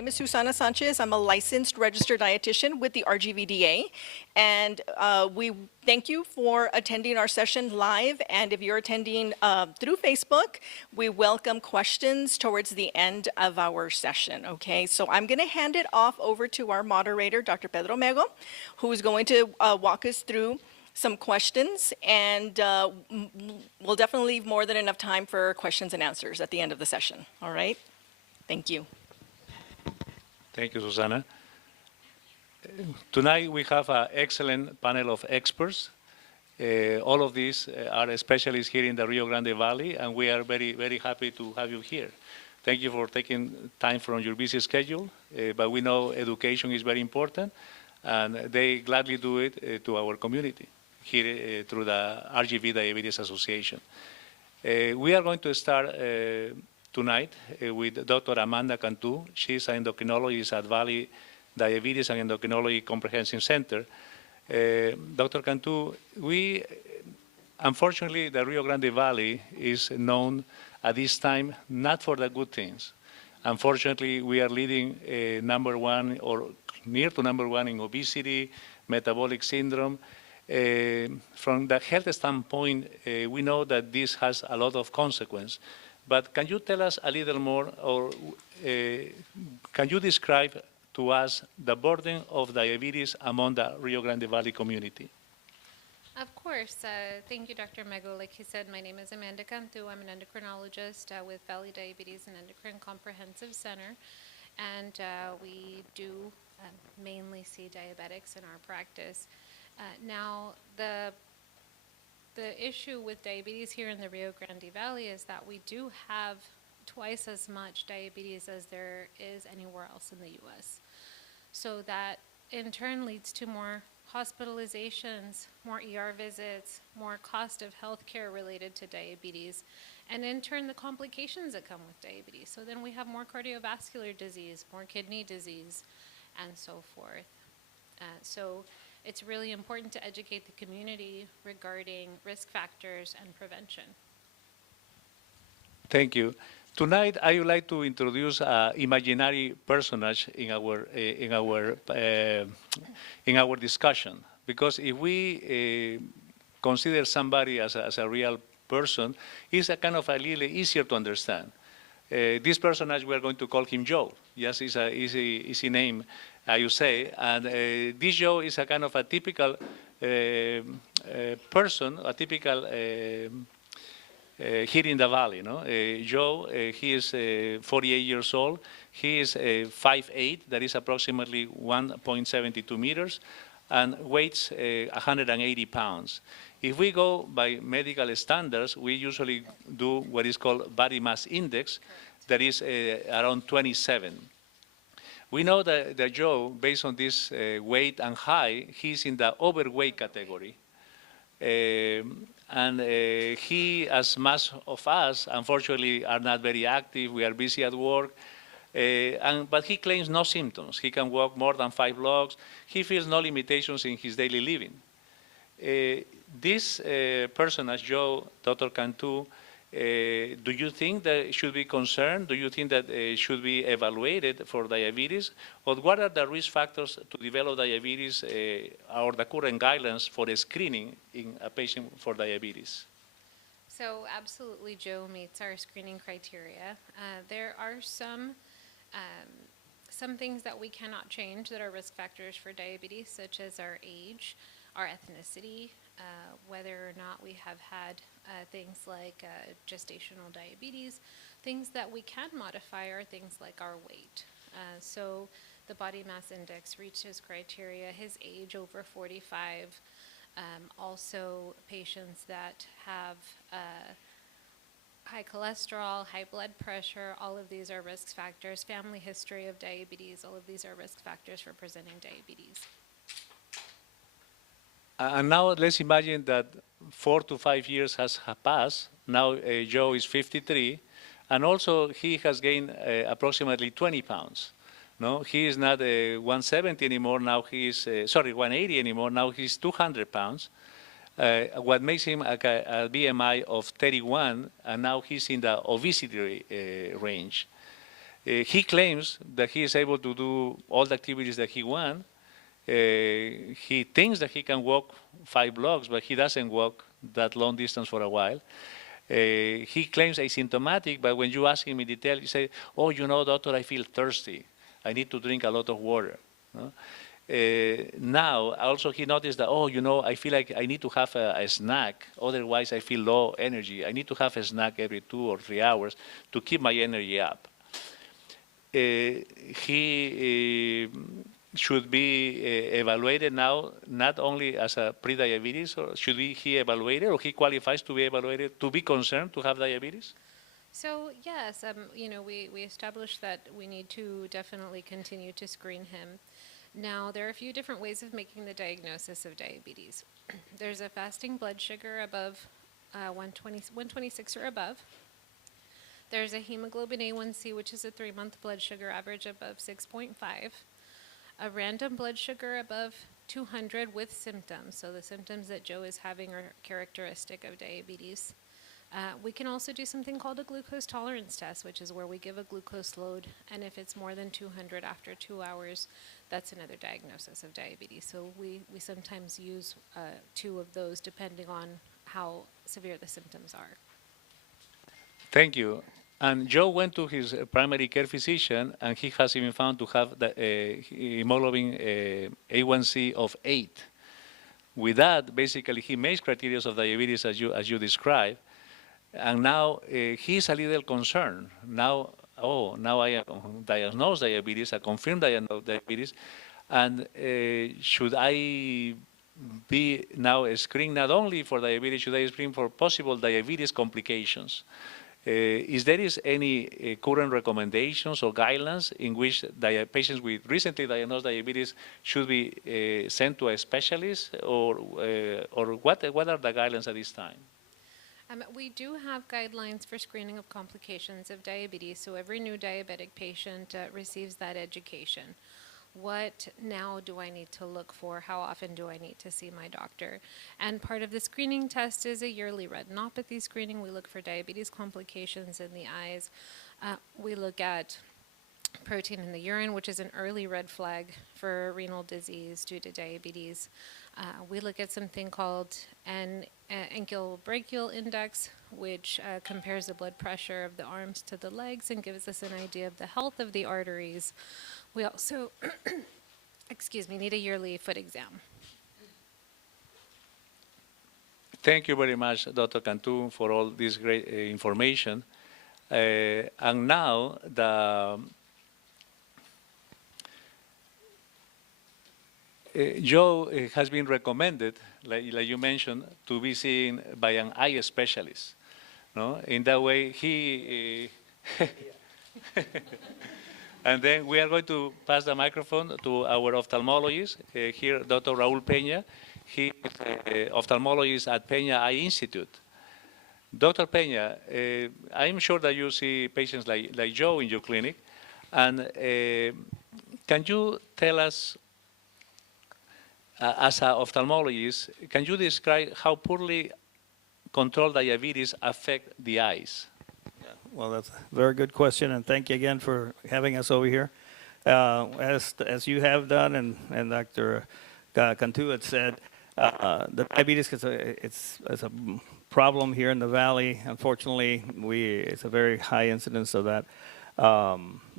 name is Susana Sanchez. I'm a licensed registered dietitian with the RGVDA. And we thank you for attending our session live. And if you're attending through Facebook, we welcome questions towards the end of our session, okay? So I'm gonna hand it off over to our moderator, Dr. Pedro Mego, who is going to walk us through some questions, and we'll definitely leave more than enough time for questions and answers at the end of the session, all right? Thank you. Thank you, Susana. Tonight we have an excellent panel of experts. All of these are specialists here in the Rio Grande Valley, and we are very, very happy to have you here. Thank you for taking time from your busy schedule, but we know education is very important, and they gladly do it to our community here through the RGV Diabetes Association. We are going to start tonight with Dr. Amanda Cantu. She's an endocrinologist at Valley Diabetes and Endocrinology Comprehensive Center. Dr. Cantu, unfortunately, the Rio Grande Valley is known at this time not for the good things. Unfortunately, we are leading #1 or near to #1 in obesity, metabolic syndrome. From the health standpoint, we know that this has a lot of consequence. But can you tell us a little more, or can you describe to us the burden of diabetes among the Rio Grande Valley community? Of course. Thank you, Dr. Mego. Like you said, my name is Amanda Cantu. I'm an endocrinologist with Valley Diabetes and Endocrine Comprehensive Center. And we do mainly see diabetics in our practice. Now, the issue with diabetes here in the Rio Grande Valley is that we do have twice as much diabetes as there is anywhere else in the U.S. So that in turn leads to more hospitalizations, more ER visits, more cost of health care related to diabetes, and in turn the complications that come with diabetes. So then we have more cardiovascular disease, more kidney disease, and so forth. So it's really important to educate the community regarding risk factors and prevention. Thank you. Tonight, I would like to introduce an imaginary personage in our discussion. Because if we consider somebody as a real person, it's a kind of a little easier to understand. This personage, we are going to call him Joe. Yes, it's an easy name, you say. And this Joe is a kind of a typical person, a typical here in the valley. No? Joe, he is 48 years old. He is 5'8", that is approximately 1.72 meters, and weighs 180 pounds. If we go by medical standards, we usually do what is called body mass index, that is around 27. We know that Joe, based on this weight and height, he's in the overweight category. And he, as most of us, unfortunately, are not very active. We are busy at work. But he claims no symptoms. He can walk more than 5 blocks. He feels no limitations in his daily living. This person, as Joe, Dr. Cantu, do you think that should be concerned? Do you think that should be evaluated for diabetes? Or what are the risk factors to develop diabetes or the current guidelines for the screening in a patient for diabetes? So absolutely, Joe meets our screening criteria. There are some things that we cannot change that are risk factors for diabetes, such as our age, our ethnicity, whether or not we have had things like gestational diabetes. Things that we can modify are things like our weight. So the body mass index reaches criteria, his age over 45, also patients that have high cholesterol, high blood pressure, all of these are risk factors. Family history of diabetes, all of these are risk factors for presenting diabetes. And now let's imagine that 4 to 5 years has passed. Now Joe is 53, and also he has gained approximately 20 pounds. No, he is not 170 anymore. Now he is 180 anymore. Now he's 200 pounds. What makes him a BMI of 31, and now he's in the obesity range. He claims that he is able to do all the activities that he wants. He thinks that he can walk 5 blocks, but he doesn't walk that long distance for a while. He claims asymptomatic, but when you ask him in detail, he say, "Oh, you know, doctor, I feel thirsty. I need to drink a lot of water." No? Now, also he noticed that, "Oh, you know, I feel like I need to have a snack. Otherwise, I feel low energy. I need to have a snack every 2 or 3 hours to keep my energy up." He should be evaluated now, not only as a pre-diabetes, or should he evaluated, or he qualifies to be evaluated, to be concerned to have diabetes? So yes, we established that we need to definitely continue to screen him. Now, there are a few different ways of making the diagnosis of diabetes. There's a fasting blood sugar above 126 or above. There's a hemoglobin A1C, which is a 3-month blood sugar average above 6.5. A random blood sugar above 200 with symptoms. So the symptoms that Joe is having are characteristic of diabetes. We can also do something called a glucose tolerance test, which is where we give a glucose load, and if it's more than 200 after 2 hours, that's another diagnosis of diabetes. So we sometimes use 2 of those depending on how severe the symptoms are. Thank you. And Joe went to his primary care physician, and he has been found to have the hemoglobin A1C of 8. With that, basically, he makes criteria of diabetes as you described, and now he's a little concerned. Now I am diagnosed diabetes, a confirmed diabetes, and should I be now screened not only for diabetes, should I screen for possible diabetes complications? Is there any current recommendations or guidelines in which patients with recently diagnosed diabetes should be sent to a specialist, or what are the guidelines at this time? We do have guidelines for screening of complications of diabetes, so every new diabetic patient receives that education. What now do I need to look for? How often do I need to see my doctor? And part of the screening test is a yearly retinopathy screening. We look for diabetes complications in the eyes. We look at protein in the urine, which is an early red flag for renal disease due to diabetes. We look at something called an ankle-brachial index, which compares the blood pressure of the arms to the legs and gives us an idea of the health of the arteries. We also, need a yearly foot exam. Thank you very much, Dr. Cantu, for all this great information. And now, Joe has been recommended, like you mentioned, to be seen by an eye specialist. No? In that way, he... And then we are going to pass the microphone to our ophthalmologist, here, Dr. Raul Peña. He is ophthalmologist at Peña Eye Institute. Dr. Peña, I'm sure that you see patients like Joe in your clinic. And can you tell us, as an ophthalmologist, can you describe how poorly controlled diabetes affect the eyes? Well, that's a very good question, and thank you again for having us over here. As you have done, and Dr. Cantu had said, the diabetes it's a problem here in the valley. Unfortunately, it's a very high incidence of that.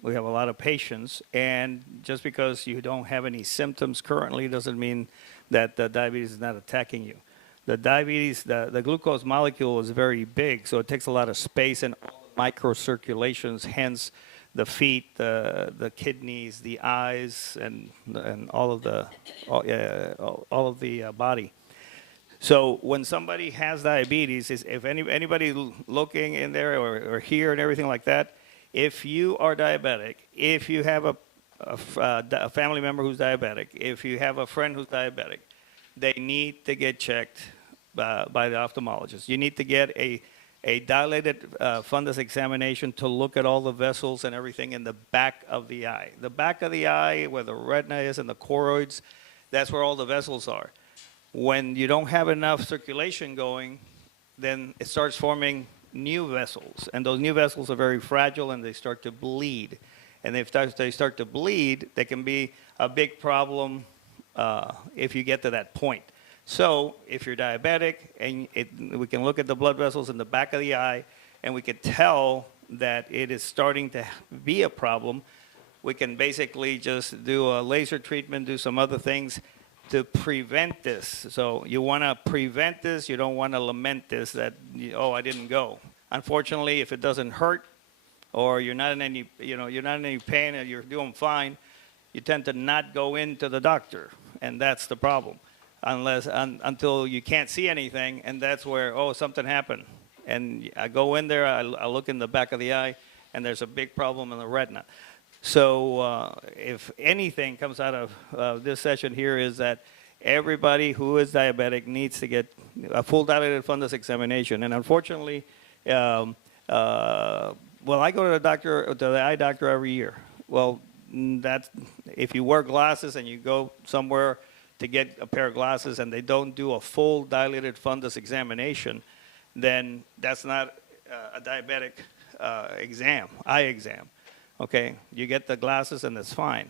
We have a lot of patients, and just because you don't have any symptoms currently doesn't mean that the diabetes is not attacking you. The diabetes, the glucose molecule is very big, so it takes a lot of space and microcirculations, hence the feet, the kidneys, the eyes, and all of the body. So when somebody has diabetes, if anybody looking in there or here and everything like that, if you are diabetic, if you have a family member who's diabetic, if you have a friend who's diabetic, they need to get checked by the ophthalmologist. You need to get a dilated fundus examination to look at all the vessels and everything in the back of the eye. The back of the eye, where the retina is and the choroids, that's where all the vessels are. When you don't have enough circulation going, then it starts forming new vessels, and those new vessels are very fragile and they start to bleed. And if they start to bleed, they can be a big problem if you get to that point. So if you're diabetic, and we can look at the blood vessels in the back of the eye, and we can tell that it is starting to be a problem, we can basically just do a laser treatment, do some other things to prevent this. So you want to prevent this. You don't want to lament this that, oh, I didn't go. Unfortunately, if it doesn't hurt, or you're not in any, you're not in any pain and you're doing fine, you tend to not go into the doctor, and that's the problem. Until you can't see anything, and that's where, oh, something happened. And I go in there, I look in the back of the eye, and there's a big problem in the retina. So if anything comes out of this session here is that everybody who is diabetic needs to get a full dilated fundus examination. And unfortunately, well, I go to the eye doctor every year. Well, that's, if you wear glasses and you go somewhere to get a pair of glasses and they don't do a full dilated fundus examination, then that's not a diabetic eye exam. Okay, you get the glasses and it's fine,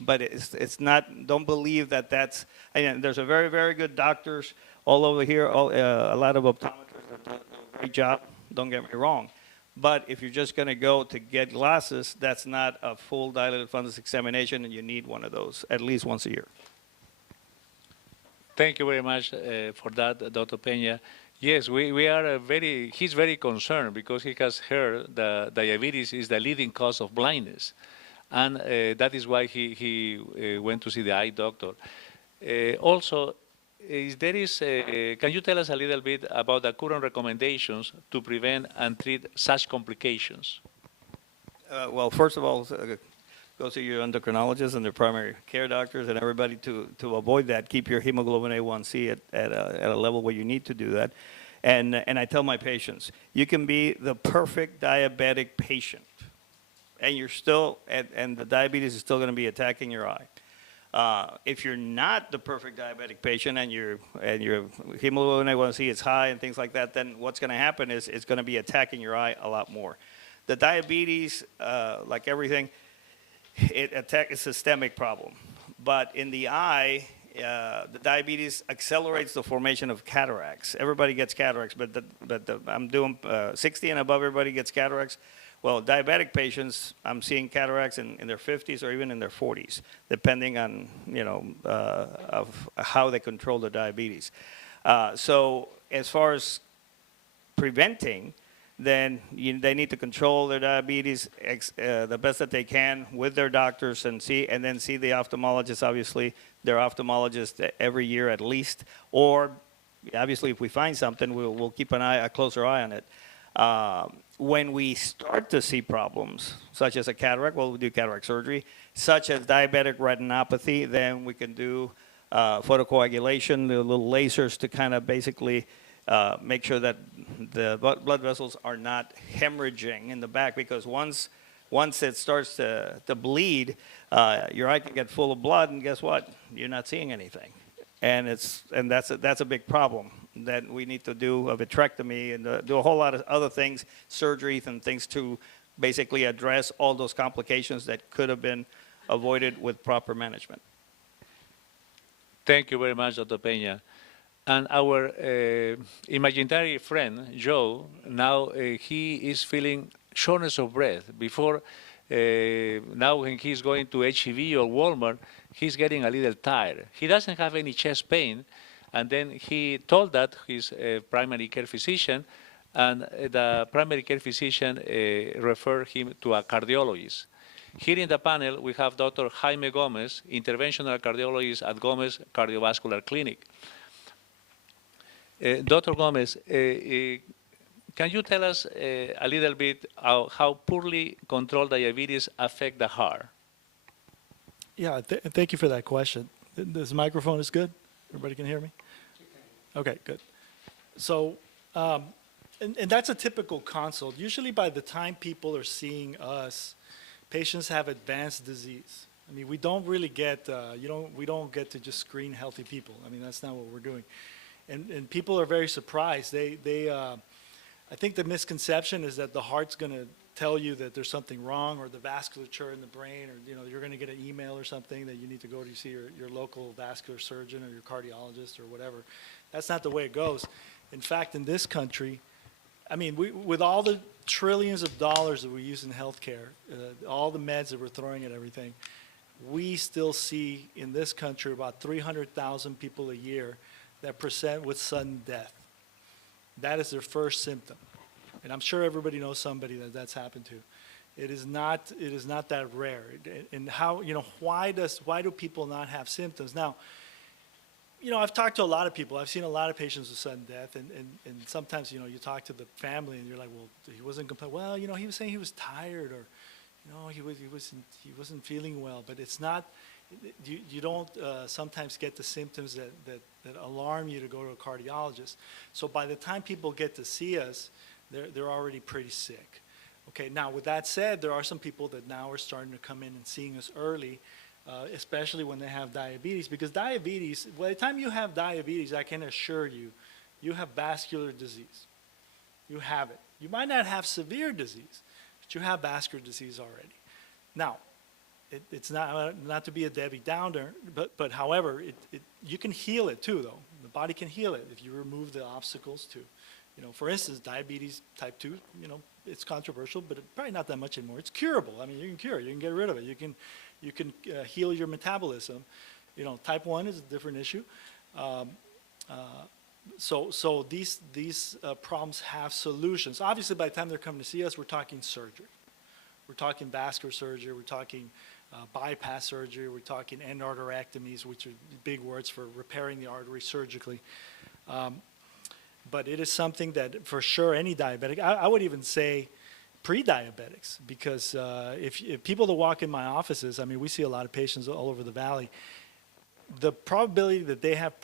but it's not. Don't believe that that's. And there's a very, very good doctors all over here. A lot of optometrists that do a great job. Don't get me wrong, but if you're just going to go to get glasses, that's not a full dilated fundus examination, and you need one of those at least once a year. Thank you very much for that, Dr. Peña. Yes, we are he's very concerned because he has heard that diabetes is the leading cause of blindness. And that is why he went to see the eye doctor. Also, can you tell us a little bit about the current recommendations to prevent and treat such complications? Well, first of all, go see your endocrinologist and their primary care doctors and everybody to avoid that. Keep your hemoglobin A1C at a level where you need to do that. And I tell my patients, you can be the perfect diabetic patient, and you're still, and the diabetes is still going to be attacking your eye. If you're not the perfect diabetic patient and your hemoglobin A1C is high and things like that, then what's going to happen is it's going to be attacking your eye a lot more. The diabetes, like everything, it's a systemic problem. But in the eye, the diabetes accelerates the formation of cataracts. Everybody gets cataracts, but I'm doing 60 and above, everybody gets cataracts. Well, diabetic patients, I'm seeing cataracts in their 50s or even in their 40s, depending on, of how they control the diabetes. So as far as preventing, then they need to control their diabetes the best that they can with their doctors and then see the ophthalmologist, obviously, their ophthalmologist every year at least, or obviously if we find something, we'll keep a closer eye on it. When we start to see problems, such as a cataract, well, we do cataract surgery, such as diabetic retinopathy, then we can do photocoagulation, the little lasers to kind of basically make sure that the blood vessels are not hemorrhaging in the back, because once it starts to bleed, your eye can get full of blood, and guess what? You're not seeing anything, and that's a big problem that we need to do a vitrectomy and do a whole lot of other things, surgeries and things to basically address all those complications that could have been avoided with proper management. Thank you very much, Dr. Peña. And our imaginary friend, Joe, now he is feeling shortness of breath. Before, now when he's going to HEB or Walmart, he's getting a little tired. He doesn't have any chest pain, and then he told that his primary care physician, and the primary care physician referred him to a cardiologist. Here in the panel, we have Dr. Jaime Gomez, interventional cardiologist at Gomez Cardiovascular Clinic. Dr. Gomez, can you tell us a little bit how poorly controlled diabetes affect the heart? Yeah, thank you for that question. This microphone is good? Everybody can hear me? Okay, good. So, and that's a typical consult. Usually by the time people are seeing us, patients have advanced disease. I mean, we don't really get, we don't get to just screen healthy people. I mean, that's not what we're doing. And people are very surprised. I think the misconception is that the heart's going to tell you that there's something wrong, or the vasculature in the brain, or you're going to get an email or something that you need to go to see your local vascular surgeon or your cardiologist or whatever. That's not the way it goes. In fact, in this country, I mean, with all the trillions of dollars that we use in healthcare, all the meds that we're throwing at everything, we still see in this country about 300,000 people a year that present with sudden death. That is their first symptom. And I'm sure everybody knows somebody that that's happened to. It is not that rare. And how, why do people not have symptoms? Now, I've talked to a lot of people. I've seen a lot of patients with sudden death, and sometimes, you talk to the family and you're like, well, he wasn't complaining. Well, he was saying he was tired, or, he wasn't feeling well. But it's not, you don't sometimes get the symptoms that alarm you to go to a cardiologist. So by the time people get to see us, they're already pretty sick. Okay, now with that said, there are some people that now are starting to come in and seeing us early, especially when they have diabetes, because diabetes, by the time you have diabetes, I can assure you, you have vascular disease. You have it. You might not have severe disease, but you have vascular disease already. Now, it's not to be a Debbie Downer, but however, you can heal it too, though. The body can heal it if you remove the obstacles too. For instance, diabetes type 2, it's controversial, but probably not that much anymore. It's curable. I mean, you can cure it. You can get rid of it. You can heal your metabolism. Type 1 is a different issue. So these problems have solutions. Obviously, by the time they're coming to see us, we're talking surgery. We're talking vascular surgery. We're talking bypass surgery. We're talking endarterectomies, which are big words for repairing the artery surgically. But it is something that, for sure, any diabetic, I would even say pre-diabetics, because if people that walk in my offices, I mean, we see a lot of patients all over the valley, the probability that they have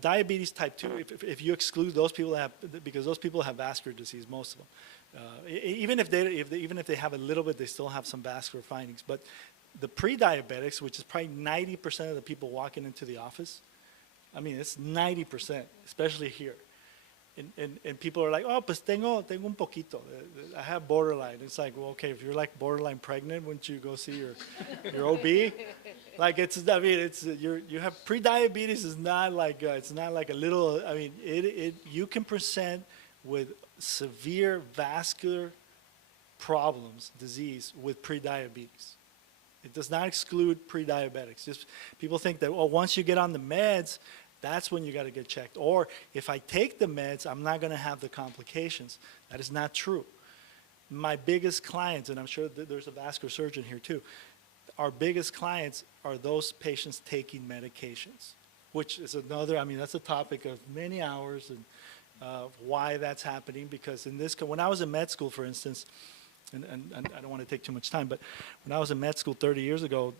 diabetes type 2, if you exclude those people because those people have vascular disease, most of them. Even if they have a little bit, they still have some vascular findings. But the pre-diabetics, which is probably 90% of the people walking into the office, I mean, it's 90%, especially here. And people are like, oh, pues tengo un poquito. I have borderline. It's like, well, okay, if you're like borderline pregnant, wouldn't you go see your OB? Like, you have pre-diabetes is not like, it's not like a little, I mean, you can present with severe vascular problems, disease, with pre-diabetes. It does not exclude pre-diabetics. Just people think that, well, once you get on the meds, that's when you got to get checked. Or if I take the meds, I'm not going to have the complications. That is not true. My biggest clients, and I'm sure that there's a vascular surgeon here too, our biggest clients are those patients taking medications, which is another, I mean, that's a topic of many hours, and why that's happening. Because when I was in med school, for instance, and I don't want to take too much time, but when I was in med school 30 years ago,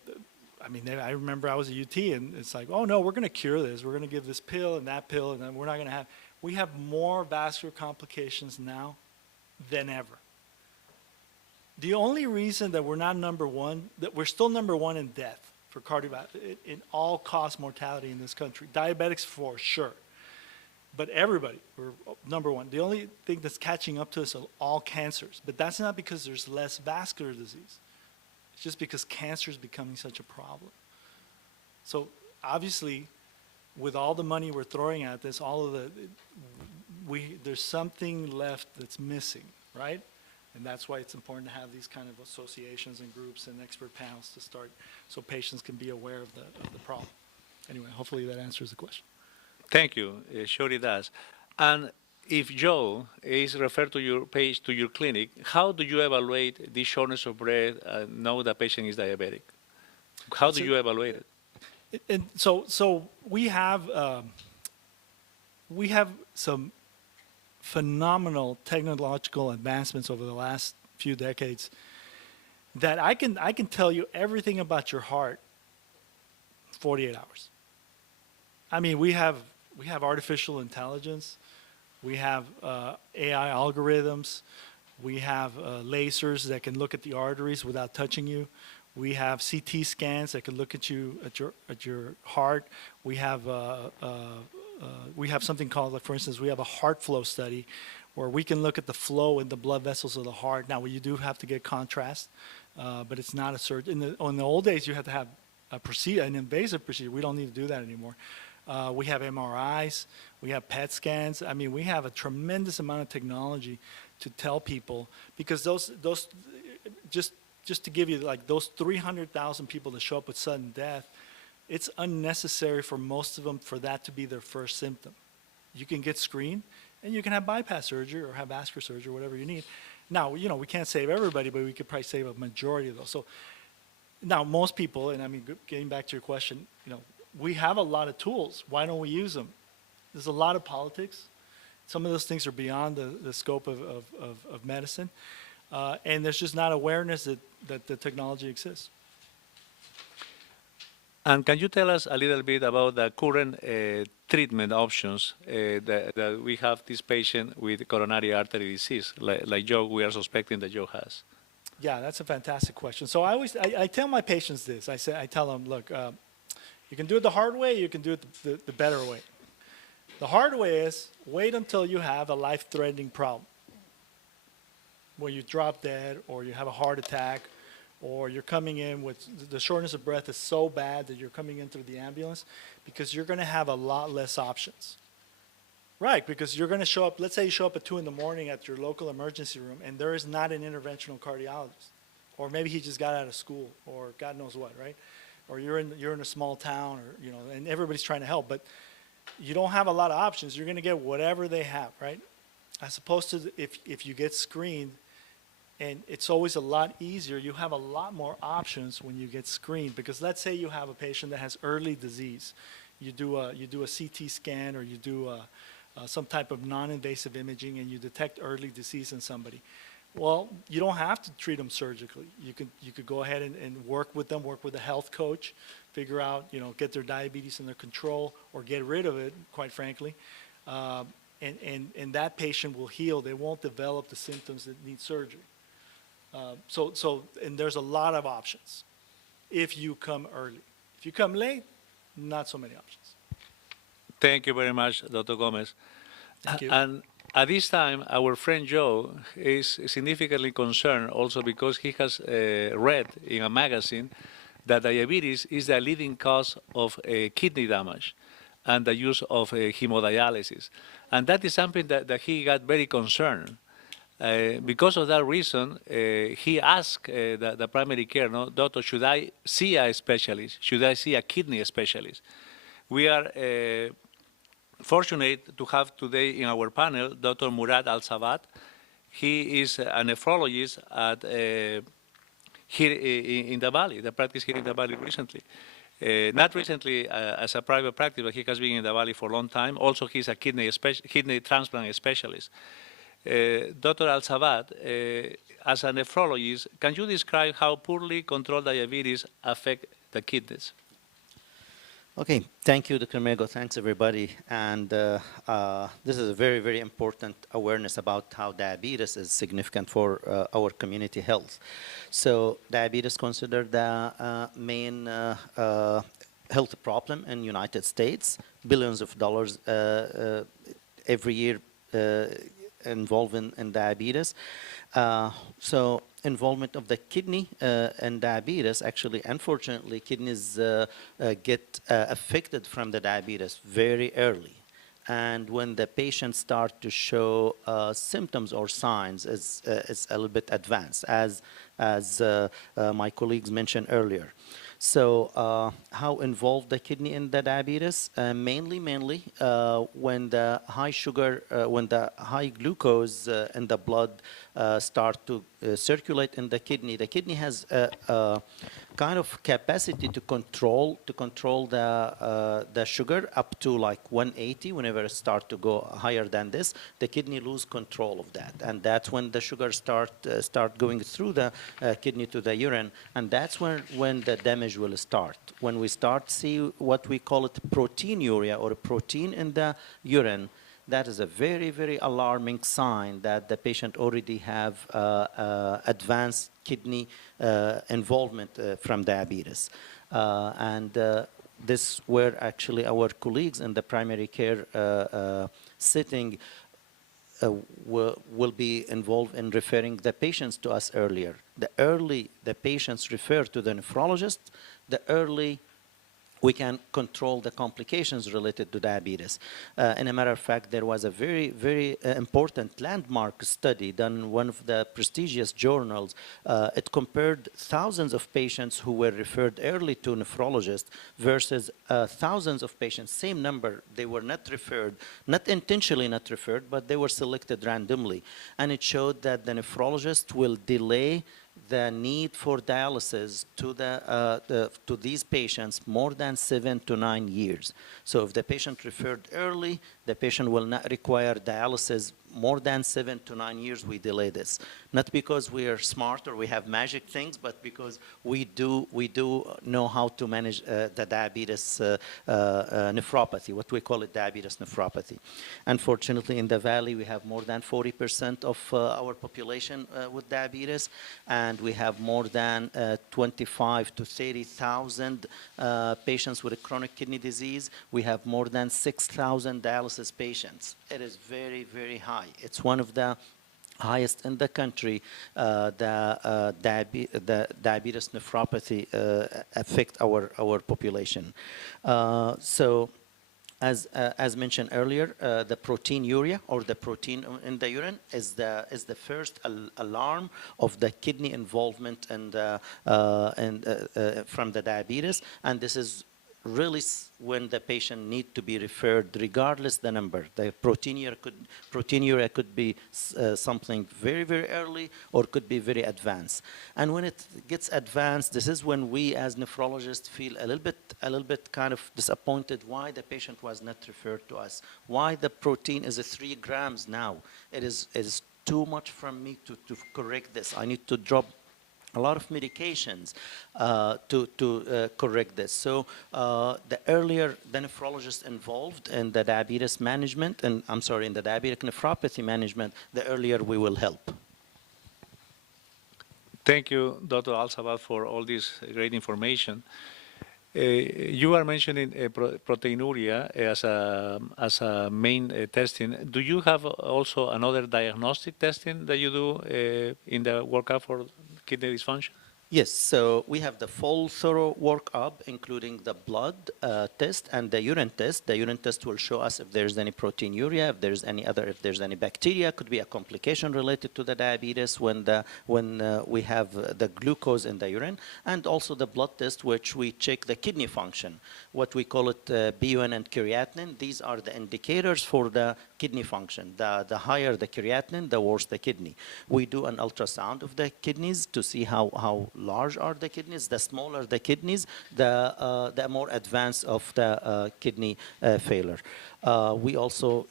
I mean, I remember I was at UT, and it's like, oh no, we're going to cure this. We're going to give this pill and that pill, and then we're not going to have. We have more vascular complications now than ever. The only reason that we're not number one, that we're still number one in death for cardiovascular, in all-cause mortality in this country, diabetics for sure, but everybody, we're number one. The only thing that's catching up to us are all cancers, but that's not because there's less vascular disease. It's just because cancer is becoming such a problem. So obviously, with all the money we're throwing at this, there's something left that's missing, right? And that's why it's important to have these kind of associations and groups and expert panels to start, so patients can be aware of the problem. Anyway, hopefully that answers the question. Thank you. It surely does. And if Joe is referred to your page, to your clinic, how do you evaluate this shortness of breath and know the patient is diabetic? How do you evaluate it? And so we have some phenomenal technological advancements over the last few decades that I can tell you everything about your heart 48 hours. I mean, we have artificial intelligence. We have AI algorithms. We have lasers that can look at the arteries without touching you. We have CT scans that can look at you at your heart. We have we have something called, like for instance, we have a heart flow study where we can look at the flow in the blood vessels of the heart. Now, you do have to get contrast, but it's not a surgery. In the old days, you had to have a procedure, an invasive procedure. We don't need to do that anymore. We have MRIs, we have PET scans. I mean, we have a tremendous amount of technology to tell people, because those just to give you, like, those 300,000 people that show up with sudden death, it's unnecessary for most of them for that to be their first symptom. You can get screened, and you can have bypass surgery or have vascular surgery, whatever you need. Now, you know, we can't save everybody, but we could probably save a majority of those. So now most people, and I mean, getting back to your question, you know, we have a lot of tools. Why don't we use them? There's a lot of politics. Some of those things are beyond the scope of medicine. And there's just not awareness that the technology exists. And can you tell us a little bit about the current treatment options that we have this patient with coronary artery disease, like Joe, we are suspecting that Joe has? Yeah, that's a fantastic question. So I tell my patients this. I tell them, look, you can do it the hard way, you can do it the better way. The hard way is wait until you have a life-threatening problem, where you drop dead, or you have a heart attack, or you're coming in with the shortness of breath is so bad that you're coming in through the ambulance, because you're going to have a lot less options. Right, because you're going to show up, let's say you show up at 2 in the morning at your local emergency room, and there is not an interventional cardiologist. Or maybe he just got out of school, or God knows what, right? Or you're in a small town, or, you know, and everybody's trying to help, but you don't have a lot of options. You're going to get whatever they have, right? As opposed to if you get screened, and it's always a lot easier, you have a lot more options when you get screened. Because let's say you have a patient that has early disease. You do a CT scan, or you do some type of non-invasive imaging, and you detect early disease in somebody. Well, you don't have to treat them surgically. You could go ahead and work with them, work with a health coach, figure out, you know, get their diabetes under control, or get rid of it, quite frankly. And that patient will heal. They won't develop the symptoms that need surgery. And there's a lot of options if you come early. If you come late, not so many options. Thank you very much, Dr. Gomez. Thank you. And at this time, our friend Joe is significantly concerned also because he has read in a magazine that diabetes is the leading cause of kidney damage and the use of hemodialysis. And that is something that he got very concerned. Because of that reason, he asked the primary care, no, doctor, should I see a specialist? Should I see a kidney specialist? We are fortunate to have today in our panel Dr. Murad Al-Sabat. He is a nephrologist at here in the Valley, the practice here in the Valley recently. Not recently as a private practice, but he has been in the Valley for a long time. Also, he's a kidney transplant specialist. Dr. Al-Sabat, as a nephrologist, can you describe how poorly controlled diabetes affect the kidneys? Okay, thank you, Dr. Mego. Thanks, everybody. And this is a very, very important awareness about how diabetes is significant for our community health. So diabetes is considered the main health problem in the United States. Billions of dollars every year involved in diabetes. So involvement of the kidney in diabetes, actually, unfortunately, kidneys get affected from the diabetes very early. And when the patient starts to show symptoms or signs, it's a little bit advanced, as my colleagues mentioned earlier. So how involved the kidney in the diabetes? Mainly when the high sugar, when the high glucose in the blood start to circulate in the kidney has a kind of capacity to control the sugar up to like 180. Whenever it start to go higher than this, the kidney lose control of that, and that's when the sugar start going through the kidney to the urine, and that's when the damage will start. When we start see what we call it proteinuria, or a protein in the urine, that is a very, very alarming sign that the patient already have advanced kidney involvement from diabetes. And this where actually our colleagues in the primary care setting will be involved in referring the patients to us earlier. The early the patients refer to the nephrologist, the early we can control the complications related to diabetes. In a matter of fact, there was a very, very important landmark study done in one of the prestigious journals. It compared thousands of patients who were referred early to nephrologists versus thousands of patients, same number, they were not referred, not intentionally not referred, but they were selected randomly. And it showed that the nephrologist will delay the need for dialysis to these patients more than 7 to 9 years. So if the patient referred early, the patient will not require dialysis more than 7 to 9 years. We delay this, not because we are smart or we have magic things, but because we do know how to manage the diabetes nephropathy, what we call it diabetes nephropathy. Unfortunately, in the valley, we have more than 40% of our population with diabetes, and we have more than 25 to 30,000 patients with a chronic kidney disease. We have more than 6,000 dialysis patients. It is very, very high. It's one of the highest in the country. The diabetes nephropathy affect our population. So as mentioned earlier, the proteinuria or the protein in the urine is the first alarm of the kidney involvement and from the diabetes, and this is really when the patient need to be referred, regardless the number. The proteinuria could be something very, very early or could be very advanced. And when it gets advanced, this is when we as nephrologists feel a little bit kind of disappointed why the patient was not referred to us, why the protein is 3 grams now. It is too much from me to correct this. I need to drop a lot of medications to correct this. So the earlier the nephrologist involved in the diabetes management, and I'm sorry, in the diabetic nephropathy management, the earlier we will help. Thank you, Dr. Al-Sabah, for all this great information. You are mentioning proteinuria as a main testing. Do you have also another diagnostic testing that you do in the workup for kidney dysfunction? Yes, so we have the full thorough workup, including the blood test and the urine test. The urine test will show us if there's any proteinuria, if there's any bacteria, could be a complication related to the diabetes when we have the glucose in the urine, and also the blood test, which we check the kidney function, what we call it BUN and creatinine. These are the indicators for the kidney function. The higher the creatinine, the worse the kidney. We do an ultrasound of the kidneys to see how large are the kidneys. The smaller the kidneys, the more advanced of the kidney failure. We also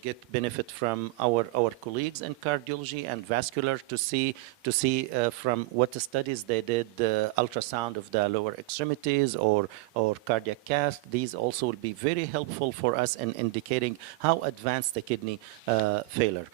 get benefit from our colleagues in cardiology and vascular to see from what studies they did, the ultrasound of the lower extremities or cardiac cath. These also will be very helpful for us in indicating how advanced the kidney failure.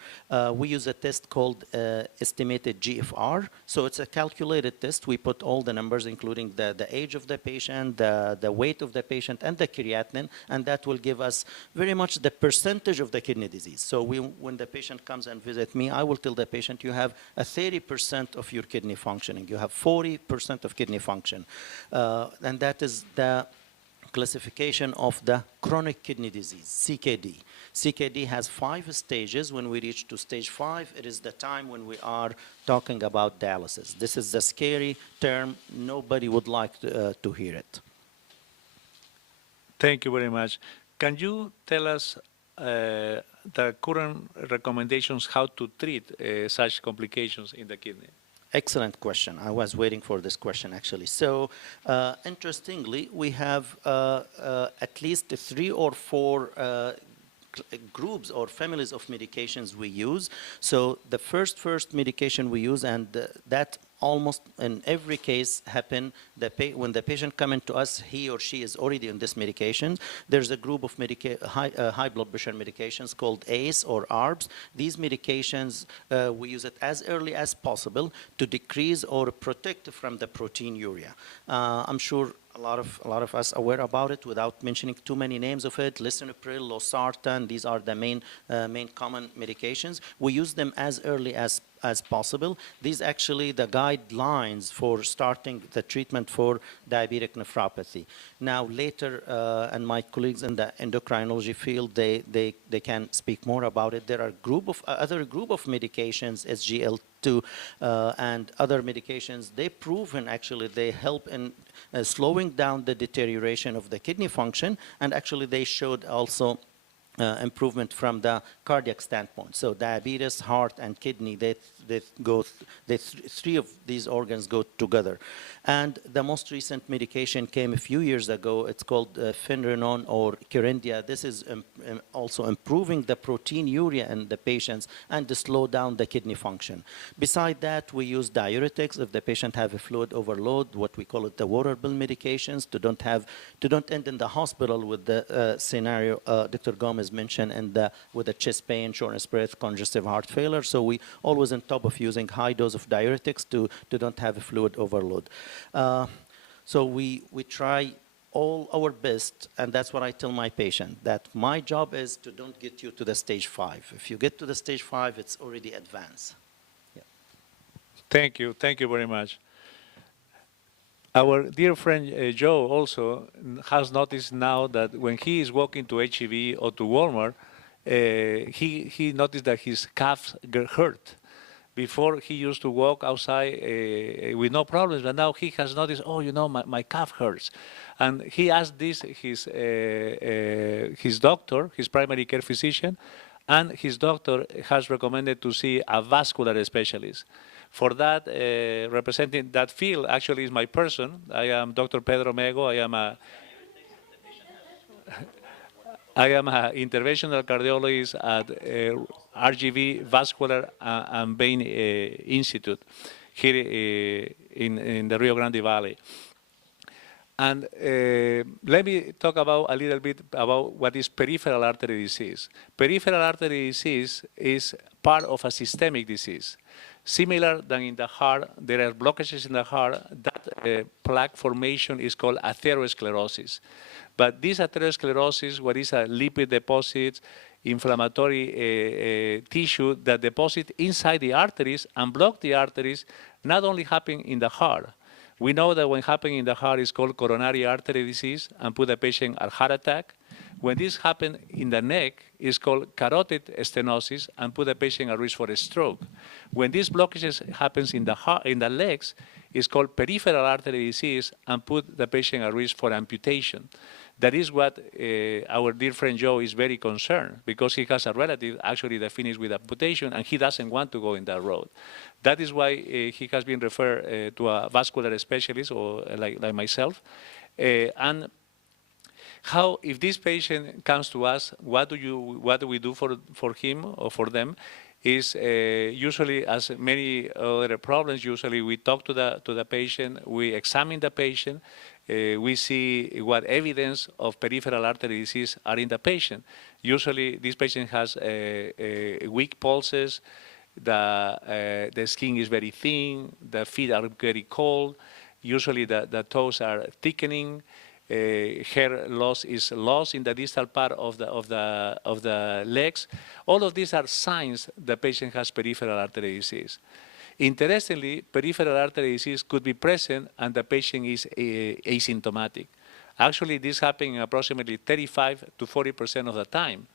We use a test called estimated GFR. So it's a calculated test. We put all the numbers, including the age of the patient, the weight of the patient, and the creatinine, and that will give us very much the percentage of the kidney disease. So when the patient comes and visit me, I will tell the patient you have a 30% of your kidney functioning, you have 40% of kidney function. And that is the classification of the chronic kidney disease, CKD. CKD has 5 stages. When we reach to stage 5, it is the time when we are talking about dialysis. This is the scary term. Nobody would like to hear it. Thank you very much. Can you tell us the current recommendations how to treat such complications in the kidney? Excellent question. I was waiting for this question, actually. So, interestingly, we have at least 3 or 4 groups or families of medications we use. So the first medication we use, and that almost in every case happen when the patient come into us, he or she is already on this medication. There's a group of high blood pressure medications called ACE or ARBs. These medications, we use it as early as possible to decrease or protect from the proteinuria. I'm sure a lot of us aware about it without mentioning too many names of it. Lisinopril, losartan, these are the main common medications. We use them as early as possible. These actually the guidelines for starting the treatment for diabetic nephropathy. Now later, and my colleagues in the endocrinology field, they can speak more about it. There are other group of medications, SGL2 and other medications. They proven actually they help in slowing down the deterioration of the kidney function, and actually they showed also improvement from the cardiac standpoint. So diabetes, heart, and kidney, three of these organs go together. And the most recent medication came a few years ago. It's called Finrenone or Kerendia. This is also improving the proteinuria in the patients and to slow down the kidney function. Beside that, we use diuretics if the patient have a fluid overload, what we call it the waterable medications, to don't end in the hospital with the scenario Dr. Gomez mentioned, and with the chest pain, shortness of breath, congestive heart failure. So we always on top of using high dose of diuretics to don't have a fluid overload. So we try all our best, and that's what I tell my patient, that my job is to don't get you to the stage 5. If you get to the stage 5, it's already advanced. Yeah. Thank you very much. Our dear friend Joe also has noticed now that when he is walking to HEB or to Walmart, he noticed that his calves get hurt. Before he used to walk outside with no problems, but now he has noticed, oh, you know, my calf hurts. And he asked this his doctor, his primary care physician, and his doctor has recommended to see a vascular specialist. For that, representing that field, actually is my person. I am Dr. Pedro Mego. I am an interventional cardiologist at RGV Vascular and Vein Institute here in the Rio Grande Valley. And let me talk about a little bit about what is peripheral artery disease. Peripheral artery disease is part of a systemic disease. Similar than in the heart, there are blockages in the heart. That plaque formation is called atherosclerosis. But this atherosclerosis, what is a lipid deposit, inflammatory tissue that deposit inside the arteries and block the arteries, not only happen in the heart. We know that when happening in the heart is called coronary artery disease and put the patient at heart attack. When this happens in the neck, it's called carotid stenosis and put the patient at risk for a stroke. When these blockages happens in the heart, in the legs, it's called peripheral artery disease and put the patient at risk for amputation. That is what our dear friend Joe is very concerned, because he has a relative actually that finished with amputation and he doesn't want to go in that road. That is why he has been referred to a vascular specialist, or like myself. And how, if this patient comes to us, what do we do for him or for them? Is usually, as many other problems, usually we talk to the patient, we examine the patient, we see what evidence of peripheral artery disease are in the patient. Usually this patient has weak pulses, the skin is very thin, the feet are very cold, usually the toes are thickening, hair loss is lost in the distal part of the legs. All of these are signs the patient has peripheral artery disease. Interestingly, peripheral artery disease could be present and the patient is asymptomatic. Actually, this happens approximately 35 to 40% of the time.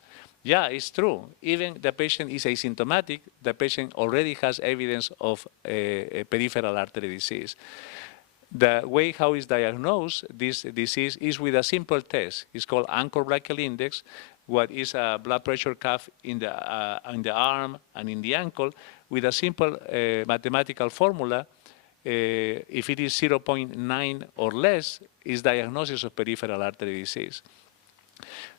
Yeah, it's true. Even the patient is asymptomatic, the patient already has evidence of a peripheral artery disease. The way how is diagnosed, this disease, is with a simple test. It's called anchor brachial index, what is a blood pressure cuff in the arm and in the ankle, with a simple mathematical formula. If it is 0.9 or less, is diagnosis of peripheral artery disease.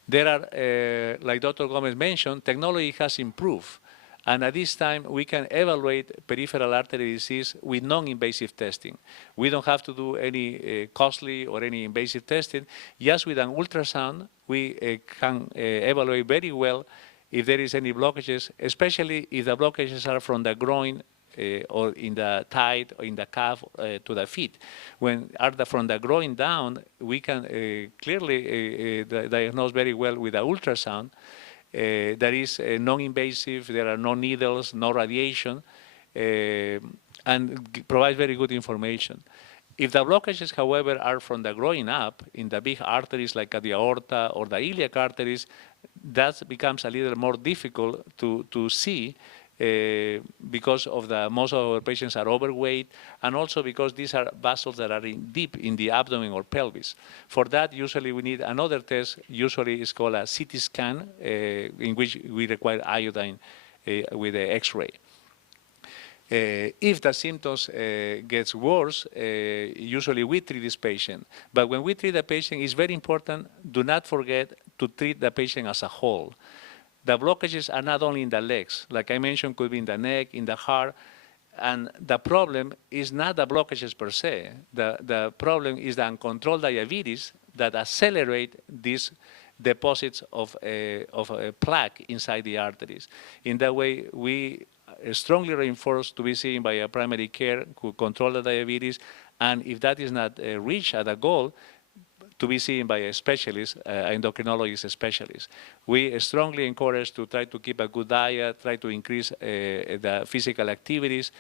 There are, like Dr. Gomez mentioned, technology has improved. And at this time, we can evaluate peripheral artery disease with non-invasive testing. We don't have to do any costly or any invasive testing. Just with an ultrasound, we can evaluate very well if there is any blockages, especially if the blockages are from the groin or in the thigh, or in the calf, to the feet. When from the groin down, we can clearly diagnose very well with the ultrasound. That is non-invasive, there are no needles, no radiation, and provides very good information. If the blockages, however, are from the groin up, in the big arteries like the aorta or the iliac arteries, that becomes a little more difficult to see because of most of our patients are overweight, and also because these are vessels that are deep in the abdomen or pelvis. For that, usually we need another test. Usually it's called a CT scan, in which we require iodine with the X-ray. If the symptoms gets worse, usually we treat this patient. But when we treat the patient, it's very important, do not forget to treat the patient as a whole. The blockages are not only in the legs. Like I mentioned, could be in the neck, in the heart. And the problem is not the blockages per se. The problem is the uncontrolled diabetes that accelerate these deposits of plaque inside the arteries. In that way, we strongly reinforce to be seen by a primary care who control the diabetes, and if that is not reached at a goal, to be seen by a specialist, endocrinologist specialist. We strongly encourage to try to keep a good diet, try to increase the physical activities,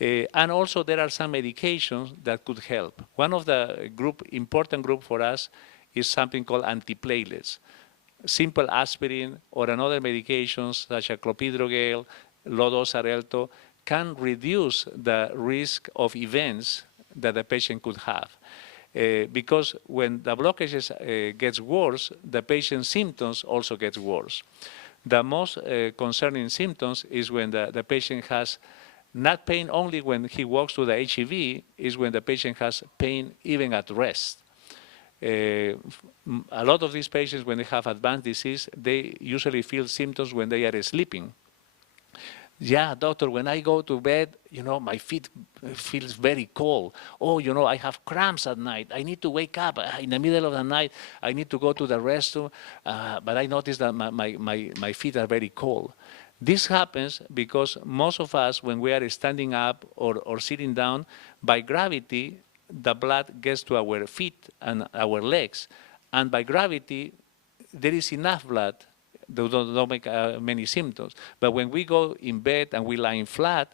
and also there are some medications that could help. One of the important group for us is something called antiplatelets. Simple aspirin or another medications such as clopidogrel, low-dose Xarelto can reduce the risk of events that the patient could have. Because when the blockages gets worse, the patient's symptoms also gets worse. The most concerning symptoms is when the patient has not pain only when he walks to the HEV, is when the patient has pain even at rest. A lot of these patients, when they have advanced disease, they usually feel symptoms when they are sleeping. Yeah, doctor, when I go to bed, my feet feels very cold. Oh, I have cramps at night. I need to wake up in the middle of the night. I need to go to the restroom, but I notice that my feet are very cold. This happens because most of us, when we are standing up or sitting down, by gravity, the blood gets to our feet and our legs. And by gravity, there is enough blood. They don't make many symptoms. But when we go in bed and we lie flat,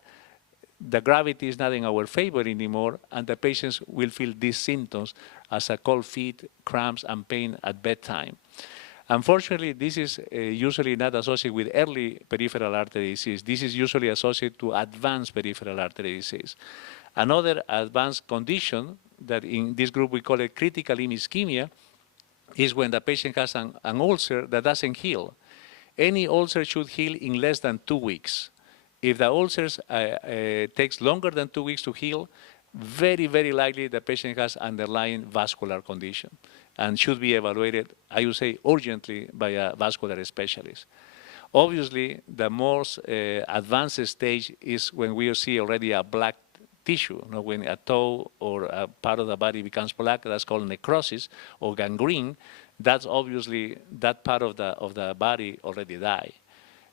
the gravity is not in our favor anymore, and the patients will feel these symptoms as a cold feet, cramps, and pain at bedtime. Unfortunately, this is usually not associated with early peripheral artery disease. This is usually associated to advanced peripheral artery disease. Another advanced condition that in this group we call it critical limb ischemia is when the patient has an ulcer that doesn't heal. Any ulcer should heal in less than 2 weeks. If the ulcers takes longer than 2 weeks to heal, very, very likely the patient has underlying vascular condition and should be evaluated, I would say, urgently by a vascular specialist. Obviously, the most advanced stage is when we see already a black tissue. When a toe or a part of the body becomes black, that's called necrosis or gangrene. That's obviously that part of the body already died.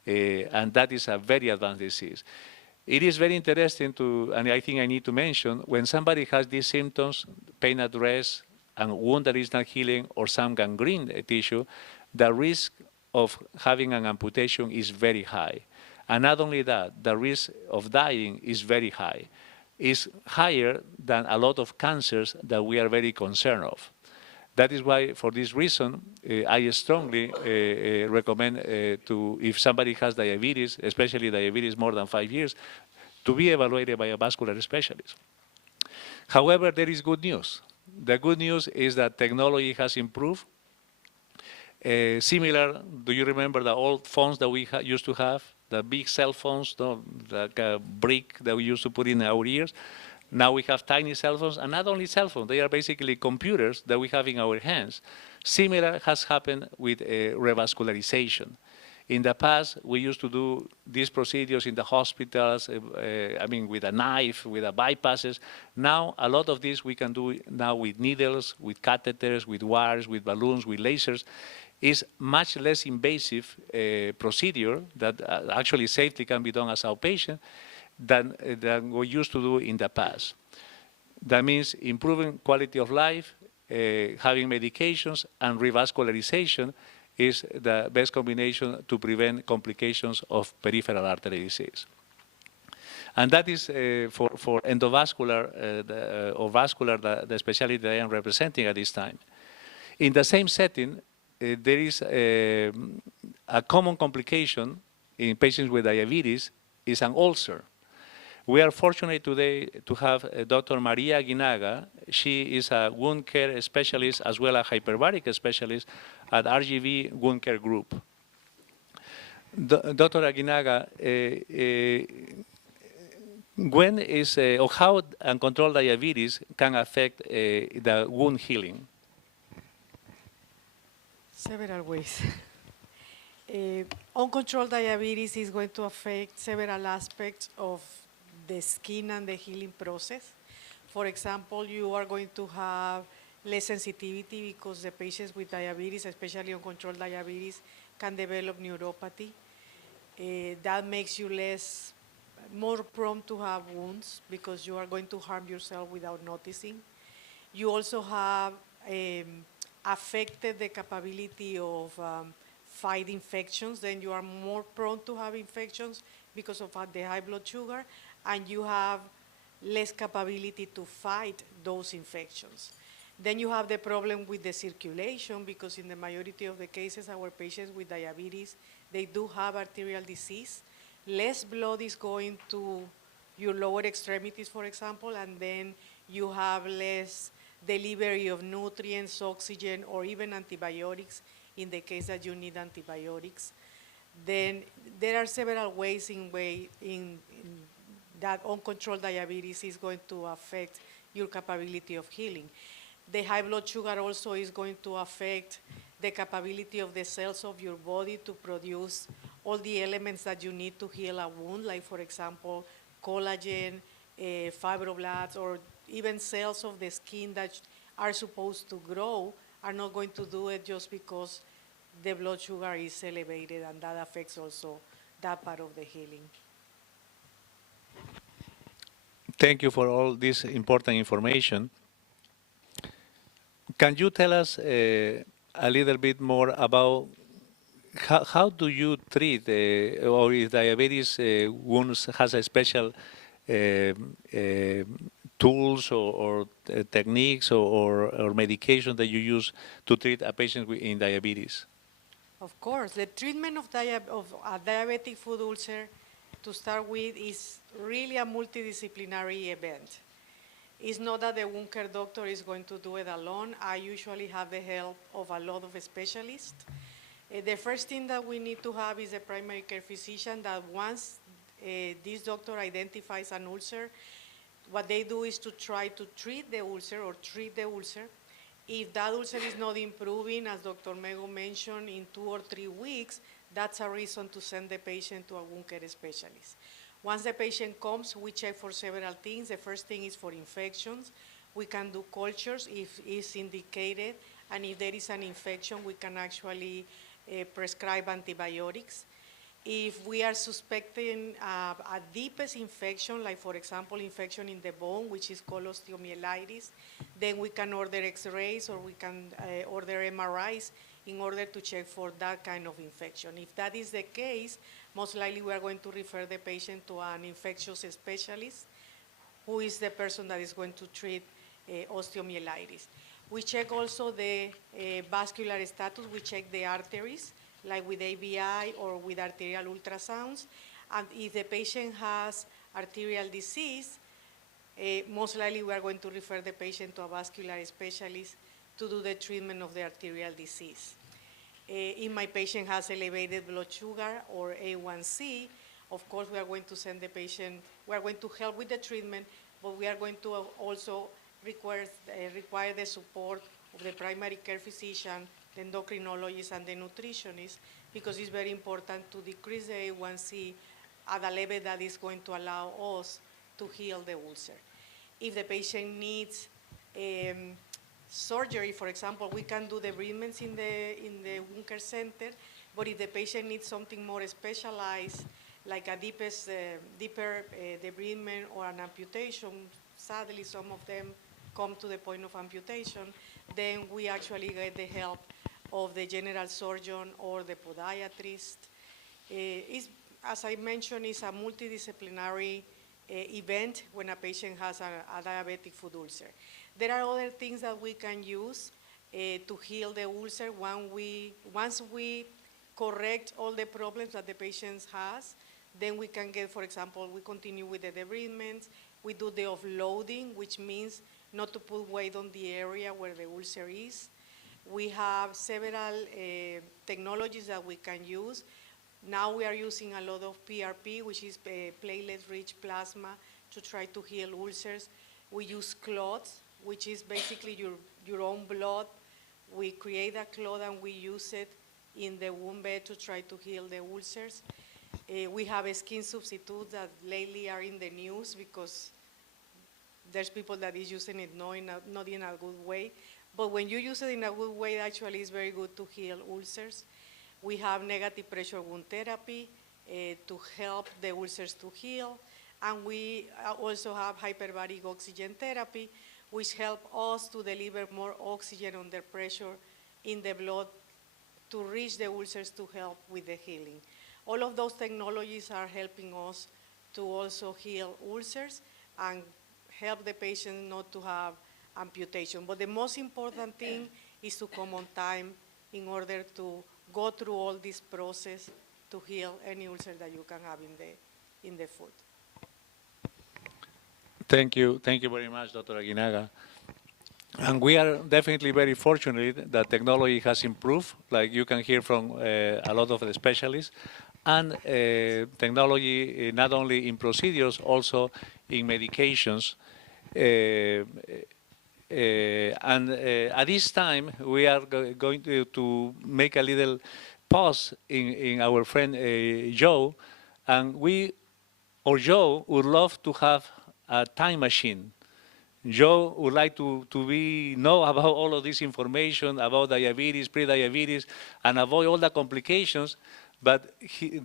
And that is a very advanced disease. It is very interesting and I think I need to mention, when somebody has these symptoms, pain at rest, and wound that is not healing, or some gangrene tissue, the risk of having an amputation is very high. And not only that, the risk of dying is very high. It's higher than a lot of cancers that we are very concerned of. That is why, for this reason, I strongly recommend if somebody has diabetes, especially diabetes more than 5 years, to be evaluated by a vascular specialist. However, there is good news. The good news is that technology has improved. Similar, do you remember the old phones that we used to have? The big cell phones, like a brick that we used to put in our ears. Now we have tiny cell phones, and not only cell phones, they are basically computers that we have in our hands. Similar has happened with revascularization. In the past, we used to do these procedures in the hospitals, with a knife, with bypasses. Now, a lot of this we can do now with needles, with catheters, with wires, with balloons, with lasers. It's much less invasive procedure that actually safely can be done as outpatient. than we used to do in the past. That means improving quality of life, having medications, and revascularization is the best combination to prevent complications of peripheral artery disease. And that is for endovascular or vascular, the specialty that I am representing at this time. In the same setting, there is a common complication in patients with diabetes is an ulcer. We are fortunate today to have Dr. Maria Aguinaga. She is a wound care specialist as well as hyperbaric specialist at RGV Wound Care Group. Dr. Aguinaga, when is or how uncontrolled diabetes can affect the wound healing? Several ways. Uncontrolled diabetes is going to affect several aspects of the skin and the healing process. For example, you are going to have less sensitivity because the patients with diabetes, especially uncontrolled diabetes, can develop neuropathy. That makes you more prone to have wounds because you are going to harm yourself without noticing. You also have affected the capability of fight infections, then you are more prone to have infections because of the high blood sugar, and you have less capability to fight those infections. Then you have the problem with the circulation because in the majority of the cases, our patients with diabetes, they do have arterial disease. Less blood is going to your lower extremities, for example, and then you have less delivery of nutrients, oxygen, or even antibiotics in the case that you need antibiotics. Then there are several ways in that uncontrolled diabetes is going to affect your capability of healing. The high blood sugar also is going to affect the capability of the cells of your body to produce all the elements that you need to heal a wound, like for example, collagen, fibroblasts, or even cells of the skin that are supposed to grow are not going to do it just because the blood sugar is elevated, and that affects also that part of the healing. Thank you for all this important information. Can you tell us a little bit more about how do you treat or if diabetes wounds has a special tools or techniques or medication that you use to treat a patient in diabetes? Of course, the treatment of a diabetic foot ulcer, to start with, is really a multidisciplinary event. It's not that the wound care doctor is going to do it alone. I usually have the help of a lot of specialists. The first thing that we need to have is a primary care physician that once this doctor identifies an ulcer, what they do is to try to treat the ulcer or treat the ulcer. If that ulcer is not improving, as Dr. Mego mentioned, in 2 or 3 weeks, that's a reason to send the patient to a wound care specialist. Once the patient comes, we check for several things. The first thing is for infections. We can do cultures if it's indicated, and if there is an infection, we can actually prescribe antibiotics. If we are suspecting a deepest infection, like for example, infection in the bone, which is called osteomyelitis, then we can order x-rays or we can order MRIs in order to check for that kind of infection. If that is the case, most likely we are going to refer the patient to an infectious specialist, who is the person that is going to treat osteomyelitis. We check also the vascular status. We check the arteries, like with ABI or with arterial ultrasounds. And if the patient has arterial disease, most likely we are going to refer the patient to a vascular specialist to do the treatment of the arterial disease. If my patient has elevated blood sugar or A1C, of course we are going to send the patient, we are going to help with the treatment, but we are going to also require the support of the primary care physician, the endocrinologist, and the nutritionist, because it's very important to decrease the A1C at a level that is going to allow us to heal the ulcer. If the patient needs surgery, for example, we can do the debridements in the wound care center, but if the patient needs something more specialized, like a deeper debridement or an amputation. Sadly, some of them come to the point of amputation. Then we actually get the help of the general surgeon or the podiatrist. As I mentioned, it's a multidisciplinary event when a patient has a diabetic foot ulcer. There are other things that we can use to heal the ulcer once we correct all the problems that the patient has. Then we can get, for example, we continue with the debridements. We do the offloading, which means not to put weight on the area where the ulcer is. We have several technologies that we can use. Now we are using a lot of PRP, which is platelet-rich plasma, to try to heal ulcers. We use clots, which is basically your own blood. We create a clot and we use it in the wound bed to try to heal the ulcers. We have a skin substitute that lately are in the news because there's people that is using it not in a good way. But when you use it in a good way, actually it's very good to heal ulcers. We have negative pressure wound therapy to help the ulcers to heal. And we also have hyperbaric oxygen therapy, which help us to deliver more oxygen under pressure in the blood to reach the ulcers to help with the healing. All of those technologies are helping us to also heal ulcers and help the patient not to have amputation. But the most important thing is to come on time in order to go through all this process to heal any ulcer that you can have in the foot. Thank you very much, Dr. Aguinaga. And we are definitely very fortunate that technology has improved, like you can hear from a lot of the specialists, and technology not only in procedures, also in medications. And at this time, we are going to make a little pause in our friend Joe, and Joe would love to have a time machine. Joe would like to know about all of this information about diabetes, pre-diabetes, and avoid all the complications. But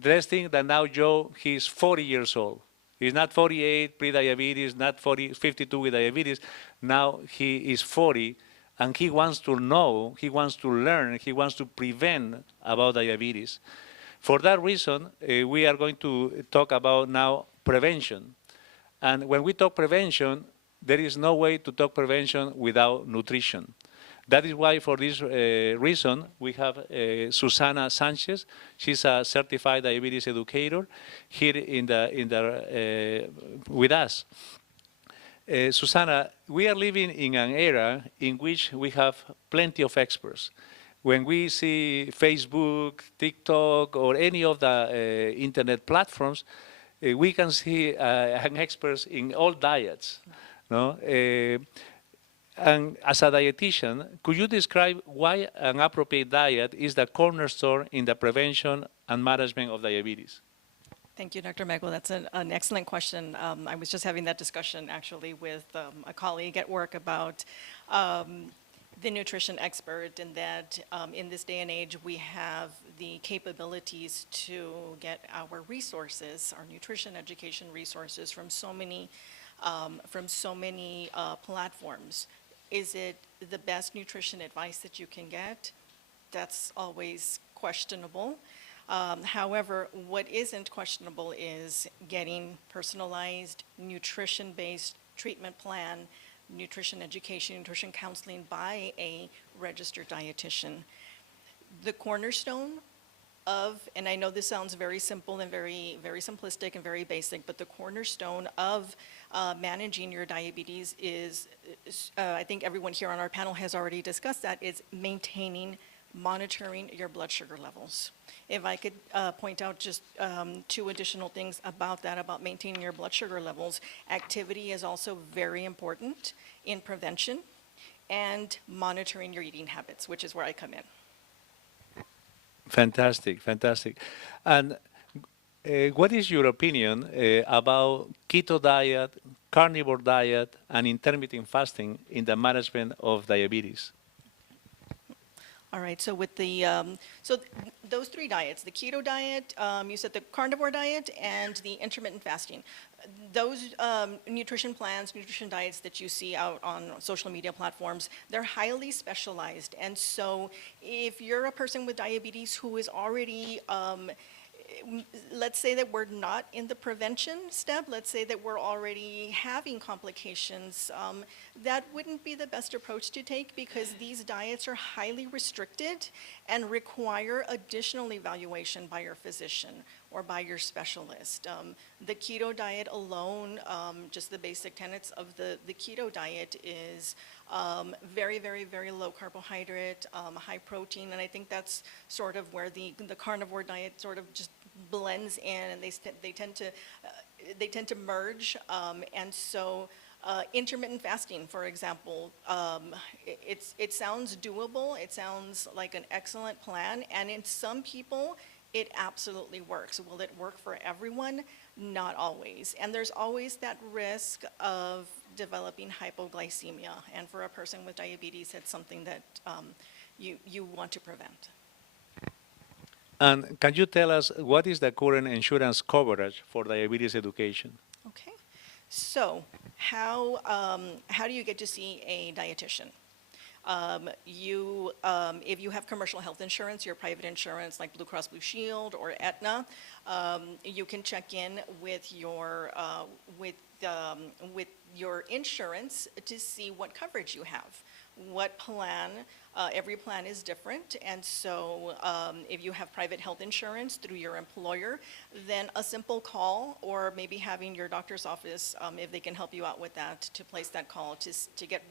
let's think that now Joe, he's 40 years old. He's not 48 pre-diabetes, not 52 with diabetes. Now he is 40, and he wants to know, he wants to learn, he wants to prevent about diabetes. For that reason, we are going to talk about now prevention. And when we talk prevention, there is no way to talk prevention without nutrition. That is why, for this reason, we have Susana Sanchez. She's a certified diabetes educator here with us. Susana, we are living in an era in which we have plenty of experts. When we see Facebook, TikTok, or any of the internet platforms, we can see an experts in all diets. No? And as a dietitian, could you describe why an appropriate diet is the cornerstone in the prevention and management of diabetes? Thank you, Dr. Mego. That's an excellent question. I was just having that discussion actually with a colleague at work about the nutrition expert, and that in this day and age we have the capabilities to get our resources, our nutrition education resources, from so many platforms. Is it the best nutrition advice that you can get? That's always questionable. However, what isn't questionable is getting personalized, nutrition-based treatment plan, nutrition education, nutrition counseling by a registered dietitian. The cornerstone of, and I know this sounds very simple and very simplistic and very basic, but the cornerstone of managing your diabetes is, I think everyone here on our panel has already discussed that, is monitoring your blood sugar levels. If I could point out just 2 additional things about that, about maintaining your blood sugar levels. Activity is also very important in prevention, and monitoring your eating habits, which is where I come in. Fantastic, fantastic. And what is your opinion about keto diet, carnivore diet, and intermittent fasting in the management of diabetes? All right, so with the, those three diets, the keto diet, you said the carnivore diet, and the intermittent fasting. Those nutrition plans, nutrition diets that you see out on social media platforms, they're highly specialized. And so if you're a person with diabetes who is already let's say that we're not in the prevention step, let's say that we're already having complications, that wouldn't be the best approach to take because these diets are highly restricted and require additional evaluation by your physician or by your specialist. The keto diet alone, just the basic tenets of the keto diet is very, very, very low carbohydrate, high protein, and I think that's sort of where the carnivore diet sort of just blends in, and they tend to merge, and so intermittent fasting, for example, it sounds doable. It sounds like an excellent plan, and in some people, it absolutely works. Will it work for everyone? Not always. And there's always that risk of developing hypoglycemia. And for a person with diabetes, it's something that you want to prevent. And can you tell us what is the current insurance coverage for diabetes education? Okay. So how do you get to see a dietitian? If you have commercial health insurance, your private insurance like Blue Cross Blue Shield or Aetna, you can check in with your insurance to see what coverage you have, what plan. Every plan is different, and so if you have private health insurance through your employer, then a simple call or maybe having your doctor's office, if they can help you out with that, to place that call to get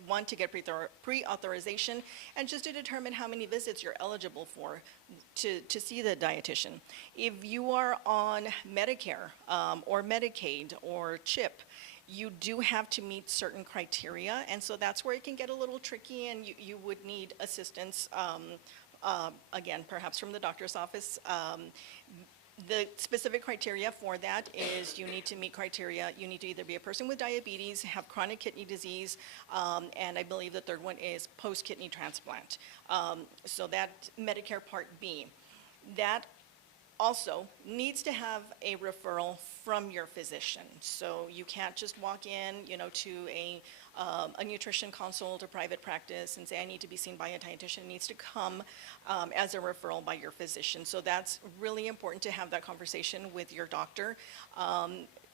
pre-authorization and just to determine how many visits you're eligible for to see the dietitian. If you are on Medicare or Medicaid or CHIP, you do have to meet certain criteria, and so that's where it can get a little tricky, and you would need assistance, again, perhaps from the doctor's office. The specific criteria for that is you need to meet criteria. You need to either be a person with diabetes, have chronic kidney disease, and I believe the third one is post-kidney transplant. So that Medicare Part B. That also needs to have a referral from your physician. So you can't just walk in, to a nutrition consult or private practice and say, I need to be seen by a dietitian. It needs to come as a referral by your physician. So that's really important to have that conversation with your doctor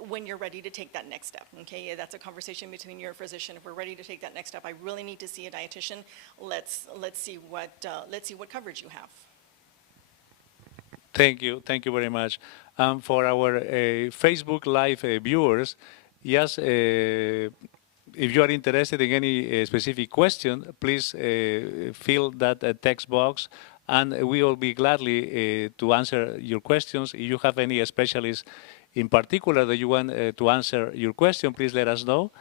when you're ready to take that next step, okay? That's a conversation between your physician. If we're ready to take that next step, I really need to see a dietitian. Let's see what coverage you have. Thank you very much. For our Facebook Live viewers, yes, if you are interested in any specific question, please fill that text box, and we will be gladly to answer your questions. If you have any specialist in particular that you want to answer your question, please let us know,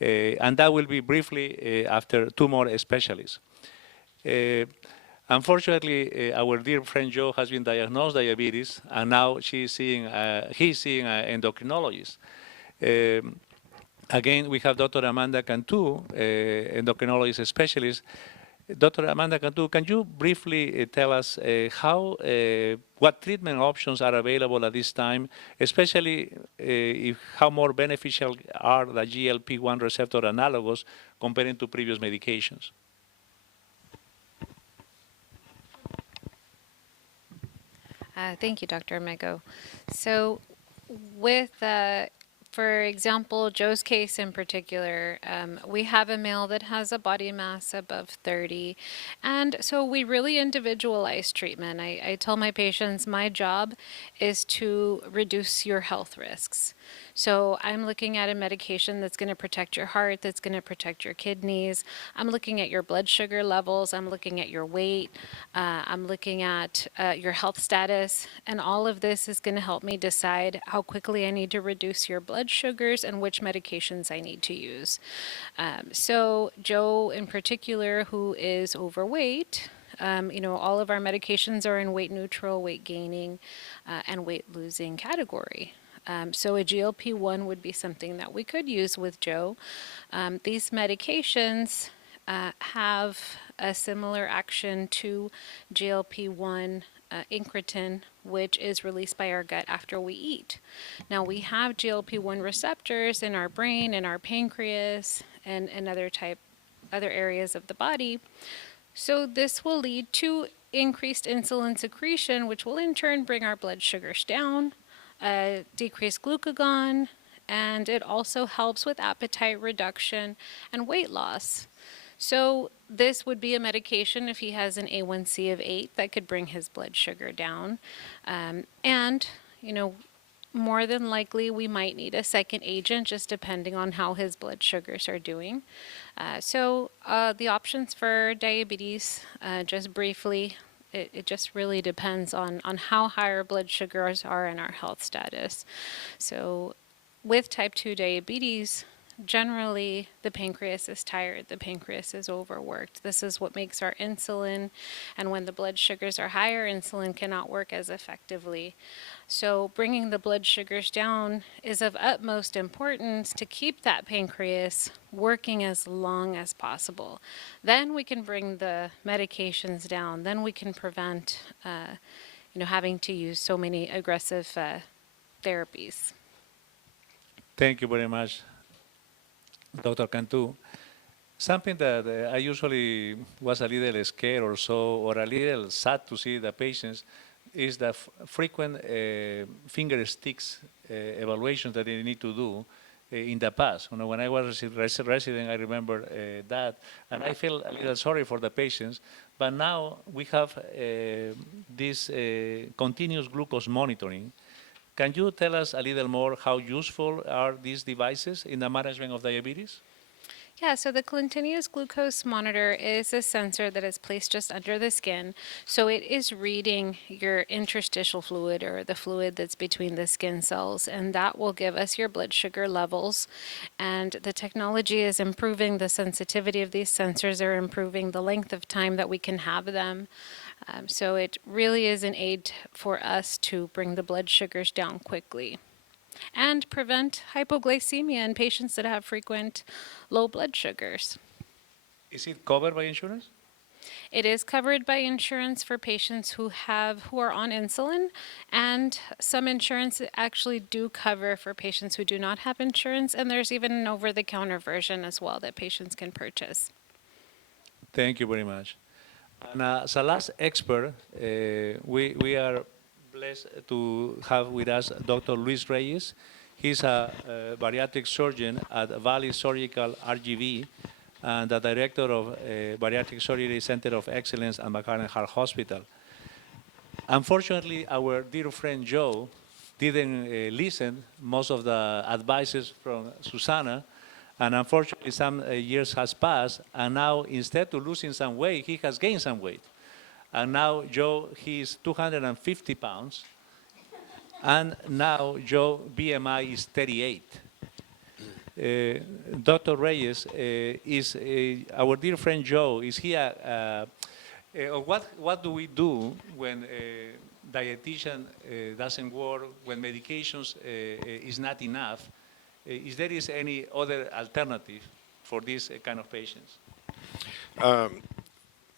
and that will be briefly after two more specialists. Unfortunately, our dear friend Joe has been diagnosed diabetes, and now he's seeing an endocrinologist. Again, we have Dr. Amanda Cantu, endocrinologist specialist. Dr. Amanda Cantu, can you briefly tell us what treatment options are available at this time, especially how more beneficial are the GLP-1 receptor analogs compared to previous medications? Thank you, Dr. Mego. So with, for example, Joe's case in particular, we have a male that has a body mass above 30. And so we really individualize treatment. I tell my patients my job is to reduce your health risks. So I'm looking at a medication that's going to protect your heart, that's going to protect your kidneys. I'm looking at your blood sugar levels. I'm looking at your weight. I'm looking at your health status. And all of this is going to help me decide how quickly I need to reduce your blood sugars and which medications I need to use. So Joe in particular, who is overweight, all of our medications are in weight neutral, weight gaining, and weight losing category. So a GLP-1 would be something that we could use with Joe. These medications have a similar action to GLP-1 incretin, which is released by our gut after we eat. Now, we have GLP-1 receptors in our brain, in our pancreas, and other areas of the body. So this will lead to increased insulin secretion, which will in turn bring our blood sugars down, decrease glucagon, and it also helps with appetite reduction and weight loss. So this would be a medication if he has an A1C of 8 that could bring his blood sugar down. And, more than likely we might need a second agent just depending on how his blood sugars are doing. So the options for diabetes, just briefly, it just really depends on how high our blood sugars are and our health status. So with type 2 diabetes, generally the pancreas is tired, the pancreas is overworked. This is what makes our insulin, and when the blood sugars are higher, insulin cannot work as effectively. So bringing the blood sugars down is of utmost importance to keep that pancreas working as long as possible. Then we can bring the medications down. Then we can prevent, having to use so many aggressive therapies. Thank you very much, Dr. Cantu. Something that I usually was a little scared or so, or a little sad to see the patients, is the frequent finger sticks evaluations that they need to do in the past. When I was resident, I remember that, and I feel a little sorry for the patients. But now we have this continuous glucose monitoring. Can you tell us a little more how useful are these devices in the management of diabetes? Yeah, so the continuous glucose monitor is a sensor that is placed just under the skin. So it is reading your interstitial fluid, or the fluid that's between the skin cells, and that will give us your blood sugar levels. And the technology is improving. The sensitivity of these sensors are improving, the length of time that we can have them. So it really is an aid for us to bring the blood sugars down quickly and prevent hypoglycemia in patients that have frequent low blood sugars. Is it covered by insurance? It is covered by insurance for patients who are on insulin, and some insurance actually do cover for patients who do not have insurance, and there's even an over-the-counter version as well that patients can purchase. Thank you very much. And as a last expert, we are blessed to have with us Dr. Luis Reyes. He's a bariatric surgeon at Valley Surgical RGV and the director of Bariatric Surgery Center of Excellence at McCarran Heart Hospital. Unfortunately, our dear friend Joe didn't listen most of the advices from Susana, and unfortunately some years has passed, and now instead of losing some weight, he has gained some weight. And now Joe, he's 250 pounds, and now Joe BMI is 38. Dr. Reyes is our dear friend Joe. Is he what do we do when dietitian doesn't work, when medications is not enough? Is there any other alternative for these kind of patients?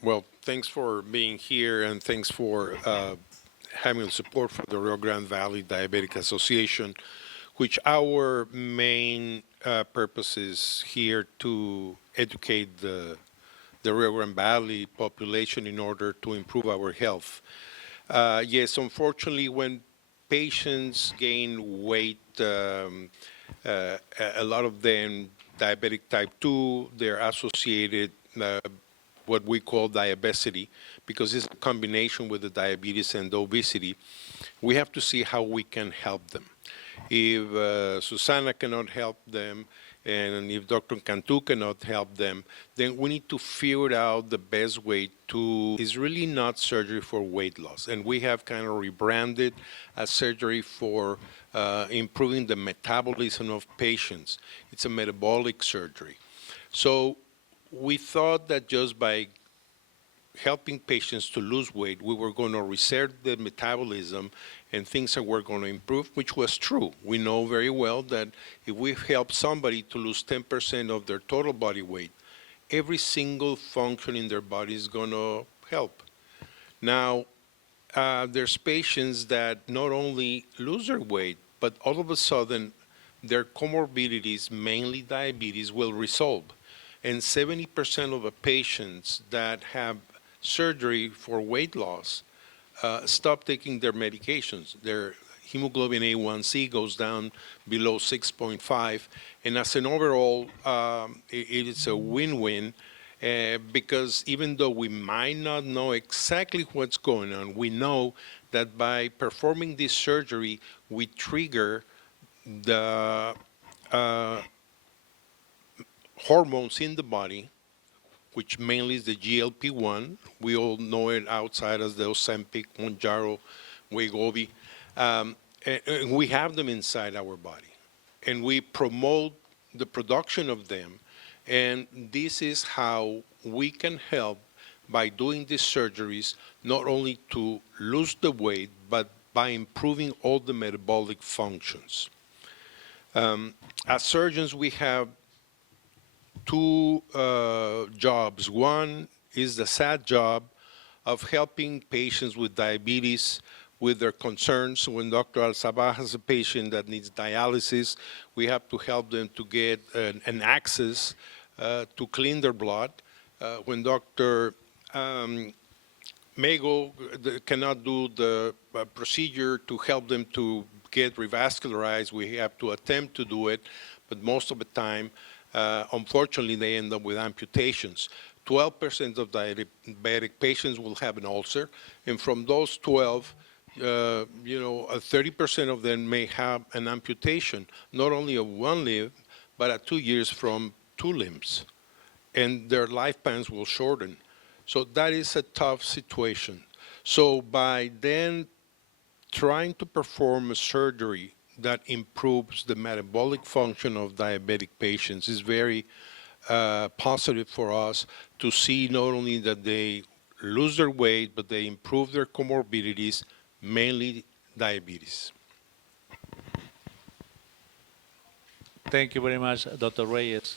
Well, thanks for being here, and thanks for having support for the Rio Grande Valley Diabetic Association, which our main purpose is here to educate the Rio Grande Valley population in order to improve our health. Yes, unfortunately, when patients gain weight, a lot of them diabetic type 2, they're associated what we call diabesity, because it's a combination with the diabetes and obesity. We have to see how we can help them. If Susana cannot help them, and if Dr. Cantu cannot help them, then we need to figure out the best way to, it's really not surgery for weight loss. And we have kind of rebranded as surgery for improving the metabolism of patients. It's a metabolic surgery. So we thought that just by helping patients to lose weight, we were going to reset the metabolism and things were going to improve, which was true. We know very well that if we help somebody to lose 10% of their total body weight every single function in their body is going to help. Now, there's patients that not only lose their weight, but all of a sudden their comorbidities, mainly diabetes, will resolve. And 70% of the patients that have surgery for weight loss stop taking their medications. Their hemoglobin A1C goes down below 6.5, and as an overall, it is a win-win because even though we might not know exactly what's going on, we know that by performing this surgery, we trigger the hormones in the body, which mainly is the GLP-1. We all know it outside as the Ozempic, Mounjaro, Wegovy. And we have them inside our body. And we promote the production of them. And this is how we can help by doing these surgeries, not only to lose the weight, but by improving all the metabolic functions. As surgeons, we have two jobs. One is the sad job of helping patients with diabetes with their concerns. When Dr. Alzaba has a patient that needs dialysis, we have to help them to get an access to clean their blood. When Dr. Mego cannot do the procedure to help them to get revascularized, we have to attempt to do it, but most of the time, unfortunately, they end up with amputations. 12% of diabetic patients will have an ulcer, and from those 12, 30% of them may have an amputation, not only of one limb, but at 2 years from 2 limbs, and their lifespans will shorten. So that is a tough situation. So by then trying to perform a surgery that improves the metabolic function of diabetic patients is very positive for us to see not only that they lose their weight, but they improve their comorbidities, mainly diabetes. Thank you very much, Dr. Reyes.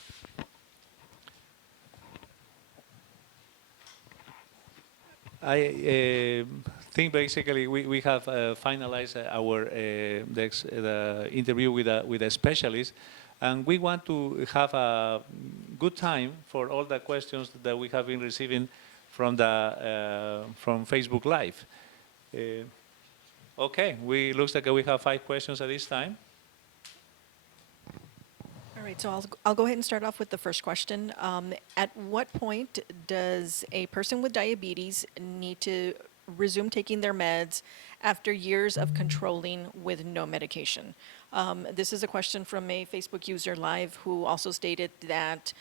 I think basically we have finalized the interview with a specialist, and we want to have a good time for all the questions that we have been receiving from Facebook Live. Okay, looks like we have 5 questions at this time. All right, so I'll go ahead and start off with the first question. At what point does a person with diabetes need to resume taking their meds after years of controlling with no medication? This is a question from a Facebook user live who also stated that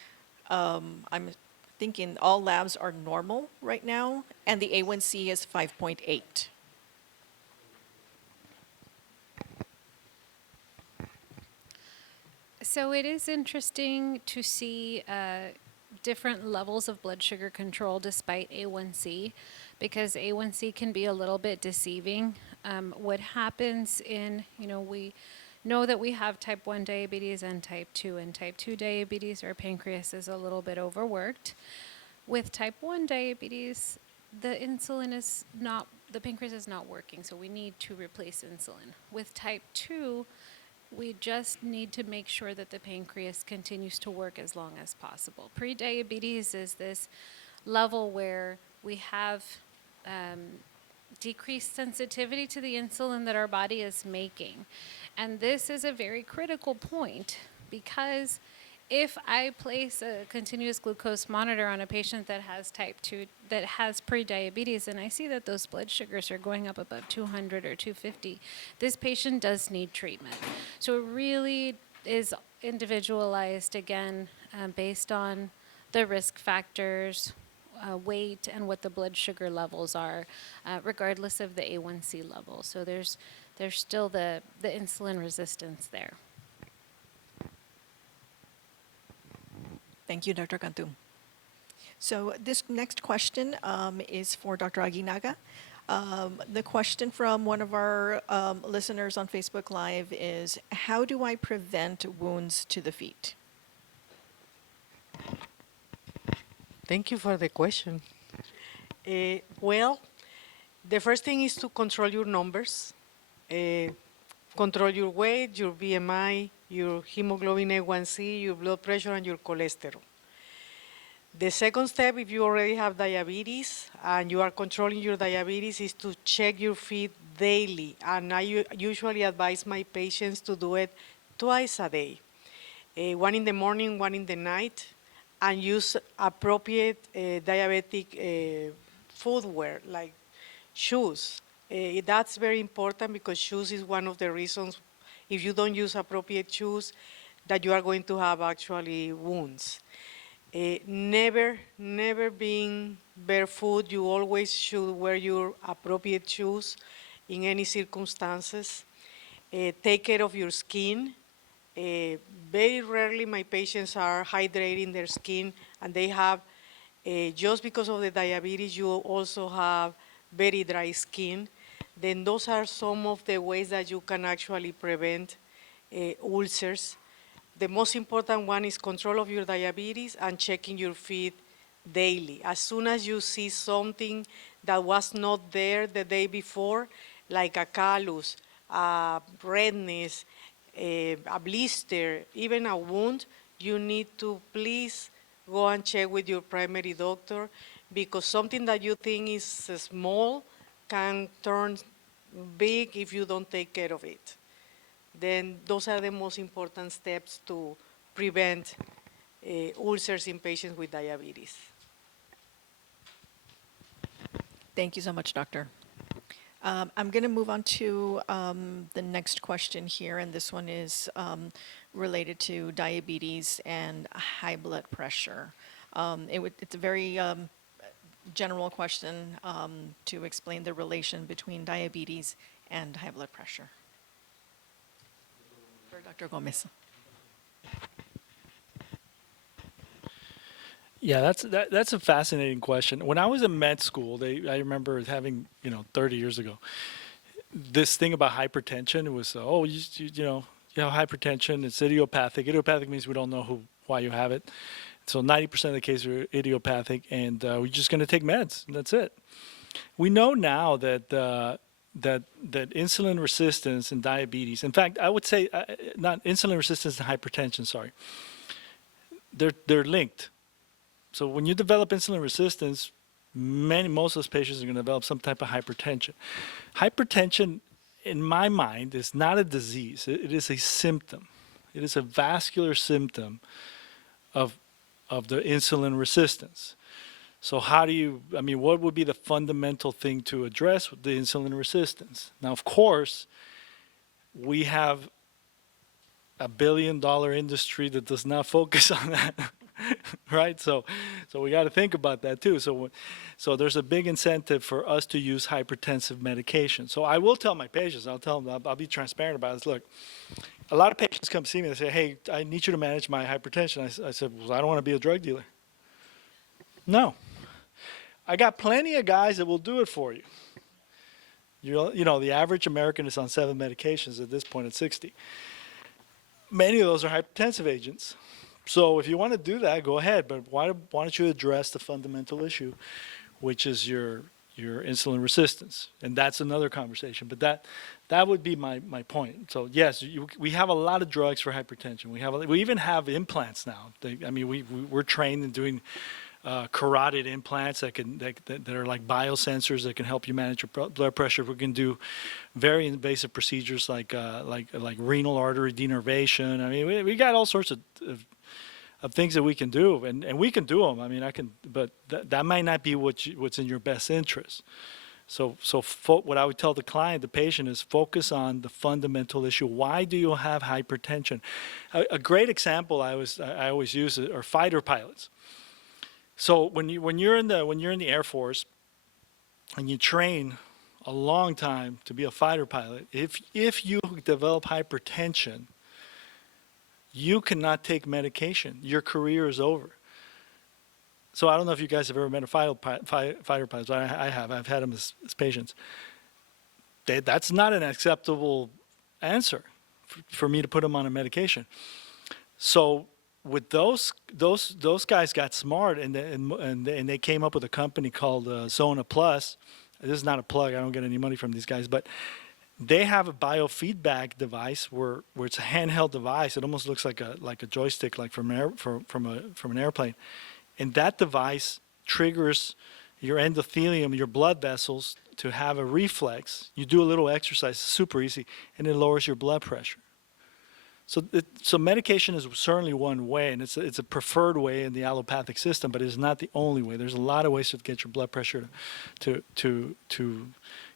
I'm thinking all labs are normal right now, and the A1C is 5.8. So it is interesting to see different levels of blood sugar control despite A1C, because A1C can be a little bit deceiving. What happens we know that we have type 1 diabetes and type 2. And type 2 diabetes, our pancreas is a little bit overworked. With type 1 diabetes, the pancreas is not working, so we need to replace insulin. With type 2, we just need to make sure that the pancreas continues to work as long as possible. Prediabetes is this level where we have decreased sensitivity to the insulin that our body is making. And this is a very critical point, because if I place a continuous glucose monitor on a patient that has type 2, that has prediabetes, and I see that those blood sugars are going up above 200 or 250, this patient does need treatment. So it really is individualized, again, based on the risk factors, weight, and what the blood sugar levels are, regardless of the A1C level. So there's still the insulin resistance there. Thank you, Dr. Cantu. So this next question is for Dr. Aguinaga. The question from one of our listeners on Facebook Live is, how do I prevent wounds to the feet? Thank you for the question. Well, the first thing is to control your numbers. Uh, Control your weight, your BMI, your hemoglobin A1C, your blood pressure, and your cholesterol. The second step, if you already have diabetes and you are controlling your diabetes, is to check your feet daily. And I usually advise my patients to do it twice a day, one in the morning, one in the night, and use appropriate diabetic footwear like shoes. That's very important because shoes is one of the reasons, if you don't use appropriate shoes, that you are going to have actually wounds. Never being barefoot, you always should wear your appropriate shoes in any circumstances. Take care of your skin. Very rarely my patients are hydrating their skin and they have, just because of the diabetes, you also have very dry skin. Then those are some of the ways that you can actually prevent ulcers. The most important one is control of your diabetes and checking your feet daily. As soon as you see something that was not there the day before, like a callus, a redness, a blister, even a wound, you need to please go and check with your primary doctor because something that you think is small can turn big if you don't take care of it. Then those are the most important steps to prevent ulcers in patients with diabetes. Thank you so much, Doctor. I'm going to move on to the next question here, and this one is related to diabetes and high blood pressure. It's a very general question to explain the relation between diabetes and high blood pressure. For Dr. Gomez. Yeah, that's a fascinating question. When I was in med school, I remember having 30 years ago, this thing about hypertension was you have hypertension, it's idiopathic. Idiopathic means we don't know why you have it. So 90% of the cases are idiopathic, and we're just going to take meds, and that's it. We know now that that insulin resistance and diabetes, in fact, I would say not insulin resistance and hypertension, sorry, they're linked. So when you develop insulin resistance, most of those patients are going to develop some type of hypertension. Hypertension, in my mind, is not a disease. It is a symptom. It is a vascular symptom of the insulin resistance. So what would be the fundamental thing to address with the insulin resistance? Now, of course, we have a $1 billion industry that does not focus on that. Right, so we got to think about that too. So there's a big incentive for us to use hypertensive medication. So I will tell my patients, I'll be transparent about this. Look, a lot of patients come see me and say, "Hey, I need you to manage my hypertension." I said, "Well, I don't want to be a drug dealer." No, I got plenty of guys that will do it for you. The average American is on 7 medications at this point at 60. Many of those are hypertensive agents. So if you want to do that, go ahead. But why don't you address the fundamental issue, which is your insulin resistance? And that's another conversation. But that would be my point. So yes, we have a lot of drugs for hypertension. We even have implants now. We're trained in doing carotid implants that are like biosensors that can help you manage your blood pressure. We can do very invasive procedures like renal artery denervation. We got all sorts of things that we can do, and we can do them. But that might not be what's in your best interest. So what I would tell the client, the patient, is focus on the fundamental issue. Why do you have hypertension? A great example I always use are fighter pilots. So when you're in the Air Force and you train a long time to be a fighter pilot, if you develop hypertension, you cannot take medication. Your career is over. So I don't know if you guys have ever met a fighter pilot, but I have. I've had them as patients. That's not an acceptable answer for me to put them on a medication. So with those guys got smart and they came up with a company called Zona Plus. This is not a plug. I don't get any money from these guys, but they have a biofeedback device where it's a handheld device. It almost looks like a joystick, like from an airplane, and that device triggers your endothelium, your blood vessels, to have a reflex. You do a little exercise, super easy, and it lowers your blood pressure. So medication is certainly one way, and it's a preferred way in the allopathic system, but it's not the only way. There's a lot of ways to get your blood pressure to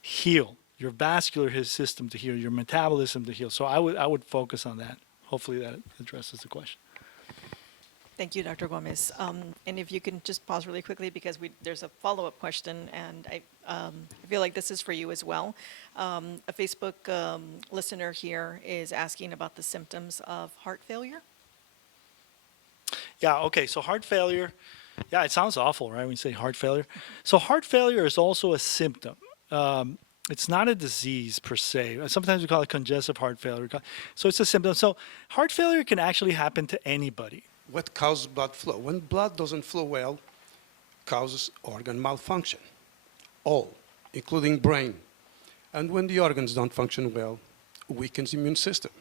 heal, your vascular system to heal, your metabolism to heal. So I would focus on that. Hopefully that addresses the question. Thank you, Dr. Gomez. And if you can just pause really quickly, because there's a follow-up question, and I feel like this is for you as well. A Facebook listener here is asking about the symptoms of heart failure. Yeah, okay, so heart failure, yeah, it sounds awful, right, when you say heart failure. So heart failure is also a symptom. It's not a disease per se. Sometimes we call it congestive heart failure. So it's a symptom. So heart failure can actually happen to anybody. What causes blood flow? When blood doesn't flow well, causes organ malfunction, all, including brain. And when the organs don't function well, weakens immune system.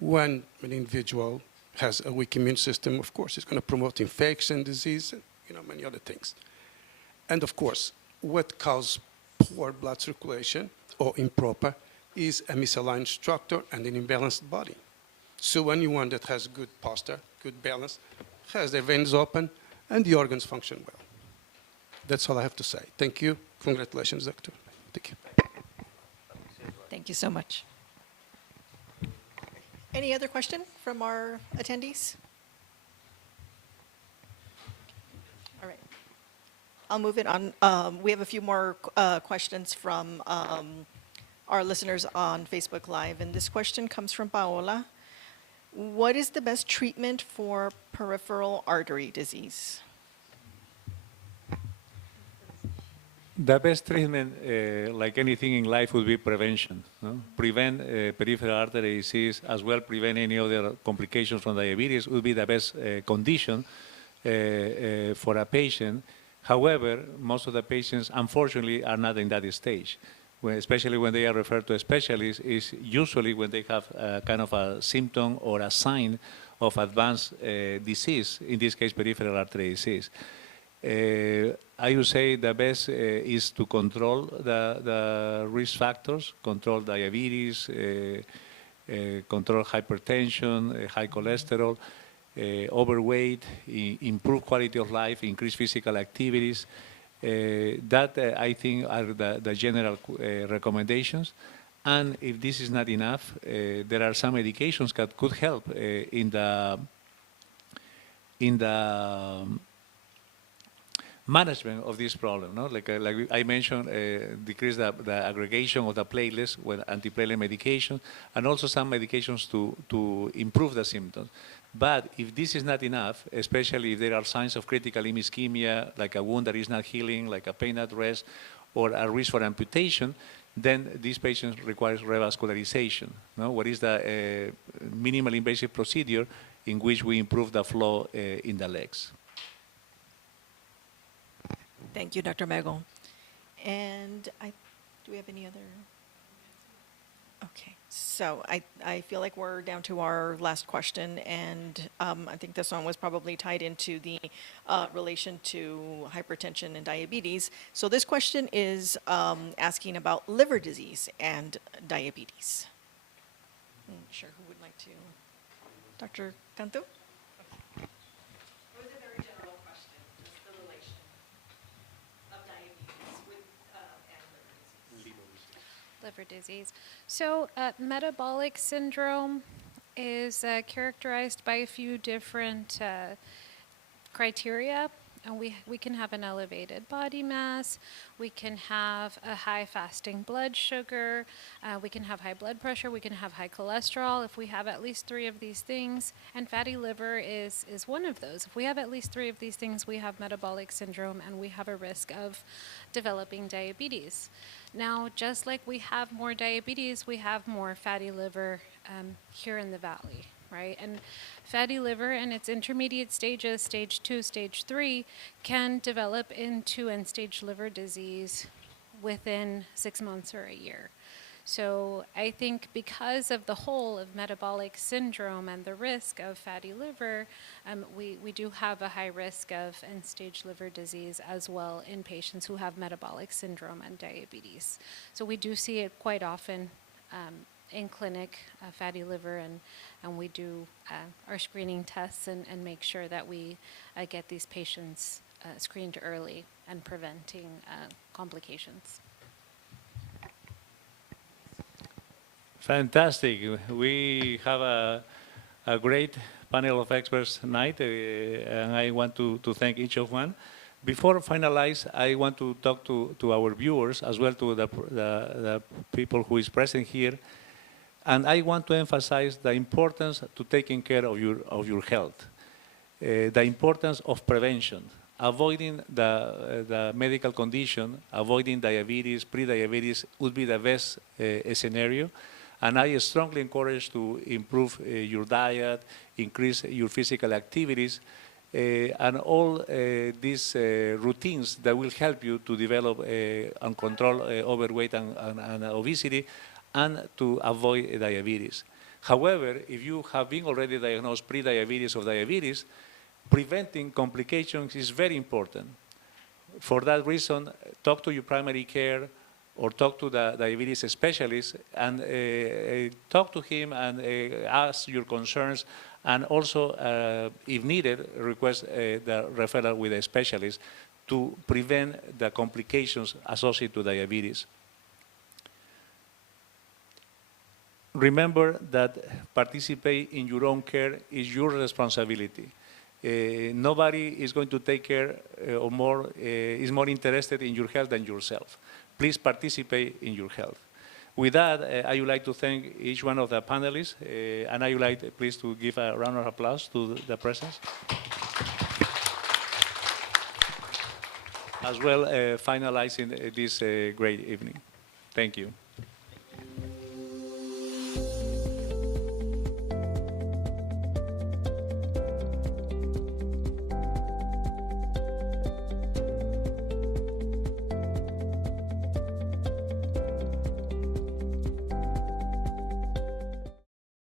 When an individual has a weak immune system, of course, it's going to promote infection, disease, and many other things. And of course, what causes poor blood circulation or improper is a misaligned structure and an imbalanced body. So anyone that has good posture, good balance, has their veins open, and the organs function well. That's all I have to say. Thank you. Congratulations, doctor. Thank you. Thank you so much. Any other question from our attendees? All right. I'll move it on. We have a few more questions from our listeners on Facebook Live, and this question comes from Paola. What is the best treatment for peripheral artery disease? The best treatment, like anything in life, would be prevention. No? Prevent peripheral artery disease, as well prevent any other complications from diabetes, would be the best condition for a patient. However, most of the patients, unfortunately, are not in that stage. Especially when they are referred to a specialist, is usually when they have kind of a symptom or a sign of advanced disease, in this case, peripheral artery disease. I would say the best is to control the risk factors, control diabetes, control hypertension, high cholesterol, overweight, improve quality of life, increase physical activities. That I think are the general recommendations. And if this is not enough, there are some medications that could help in the management of this problem. No? Like I mentioned, decrease the aggregation of the platelets with antiplatelet medication, and also some medications to improve the symptoms. But if this is not enough, especially if there are signs of critical ischemia, like a wound that is not healing, like a pain at rest, or a risk for amputation, then these patients require revascularization. No? What is the minimal invasive procedure in which we improve the flow in the legs? Thank you, Dr. Mego. And do we have any other? Okay, so I feel like we're down to our last question, and I think this one was probably tied into the relation to hypertension and diabetes. So this question is asking about liver disease and diabetes. I'm not sure who would like to. Dr. Cantu? It was a very general question, just the relation of diabetes with and liver disease. Liver disease. So metabolic syndrome is characterized by a few different criteria. And we can have an elevated body mass, we can have a high fasting blood sugar, we can have high blood pressure, we can have high cholesterol. If we have at least 3 of these things, and fatty liver is one of those. If we have at least 3 of these things, we have metabolic syndrome and we have a risk of developing diabetes. Now, just like we have more diabetes, we have more fatty liver here in the valley. right? And fatty liver in its intermediate stages, stage 2, stage 3, can develop into end-stage liver disease within 6 months or a year. So I think because of the whole of metabolic syndrome and the risk of fatty liver, we do have a high risk of end-stage liver disease as well in patients who have metabolic syndrome and diabetes. So we do see it quite often in clinic, fatty liver, and we do our screening tests and make sure that we get these patients screened early and preventing complications. Fantastic. We have a great panel of experts tonight, and I want to thank each of one. Before finalize, I want to talk to our viewers, as well to the people who is present here, and I want to emphasize the importance to taking care of your health, the importance of prevention, avoiding the medical condition, avoiding diabetes, pre-diabetes would be the best scenario. And I strongly encourage to improve your diet, increase your physical activities, and all these routines that will help you to develop and control overweight and obesity, and to avoid diabetes. However, if you have been already diagnosed pre-diabetes or diabetes, preventing complications is very important. For that reason, talk to your primary care or talk to the diabetes specialist and talk to him and ask your concerns, and also, if needed, request the referral with a specialist to prevent the complications associated to diabetes. Remember that participate in your own care is your responsibility. Nobody is going to take care or is more interested in your health than yourself. Please participate in your health. With that, I would like to thank each one of the panelists, and I would like please to give a round of applause to the presence. As well, finalizing this great evening. Thank you.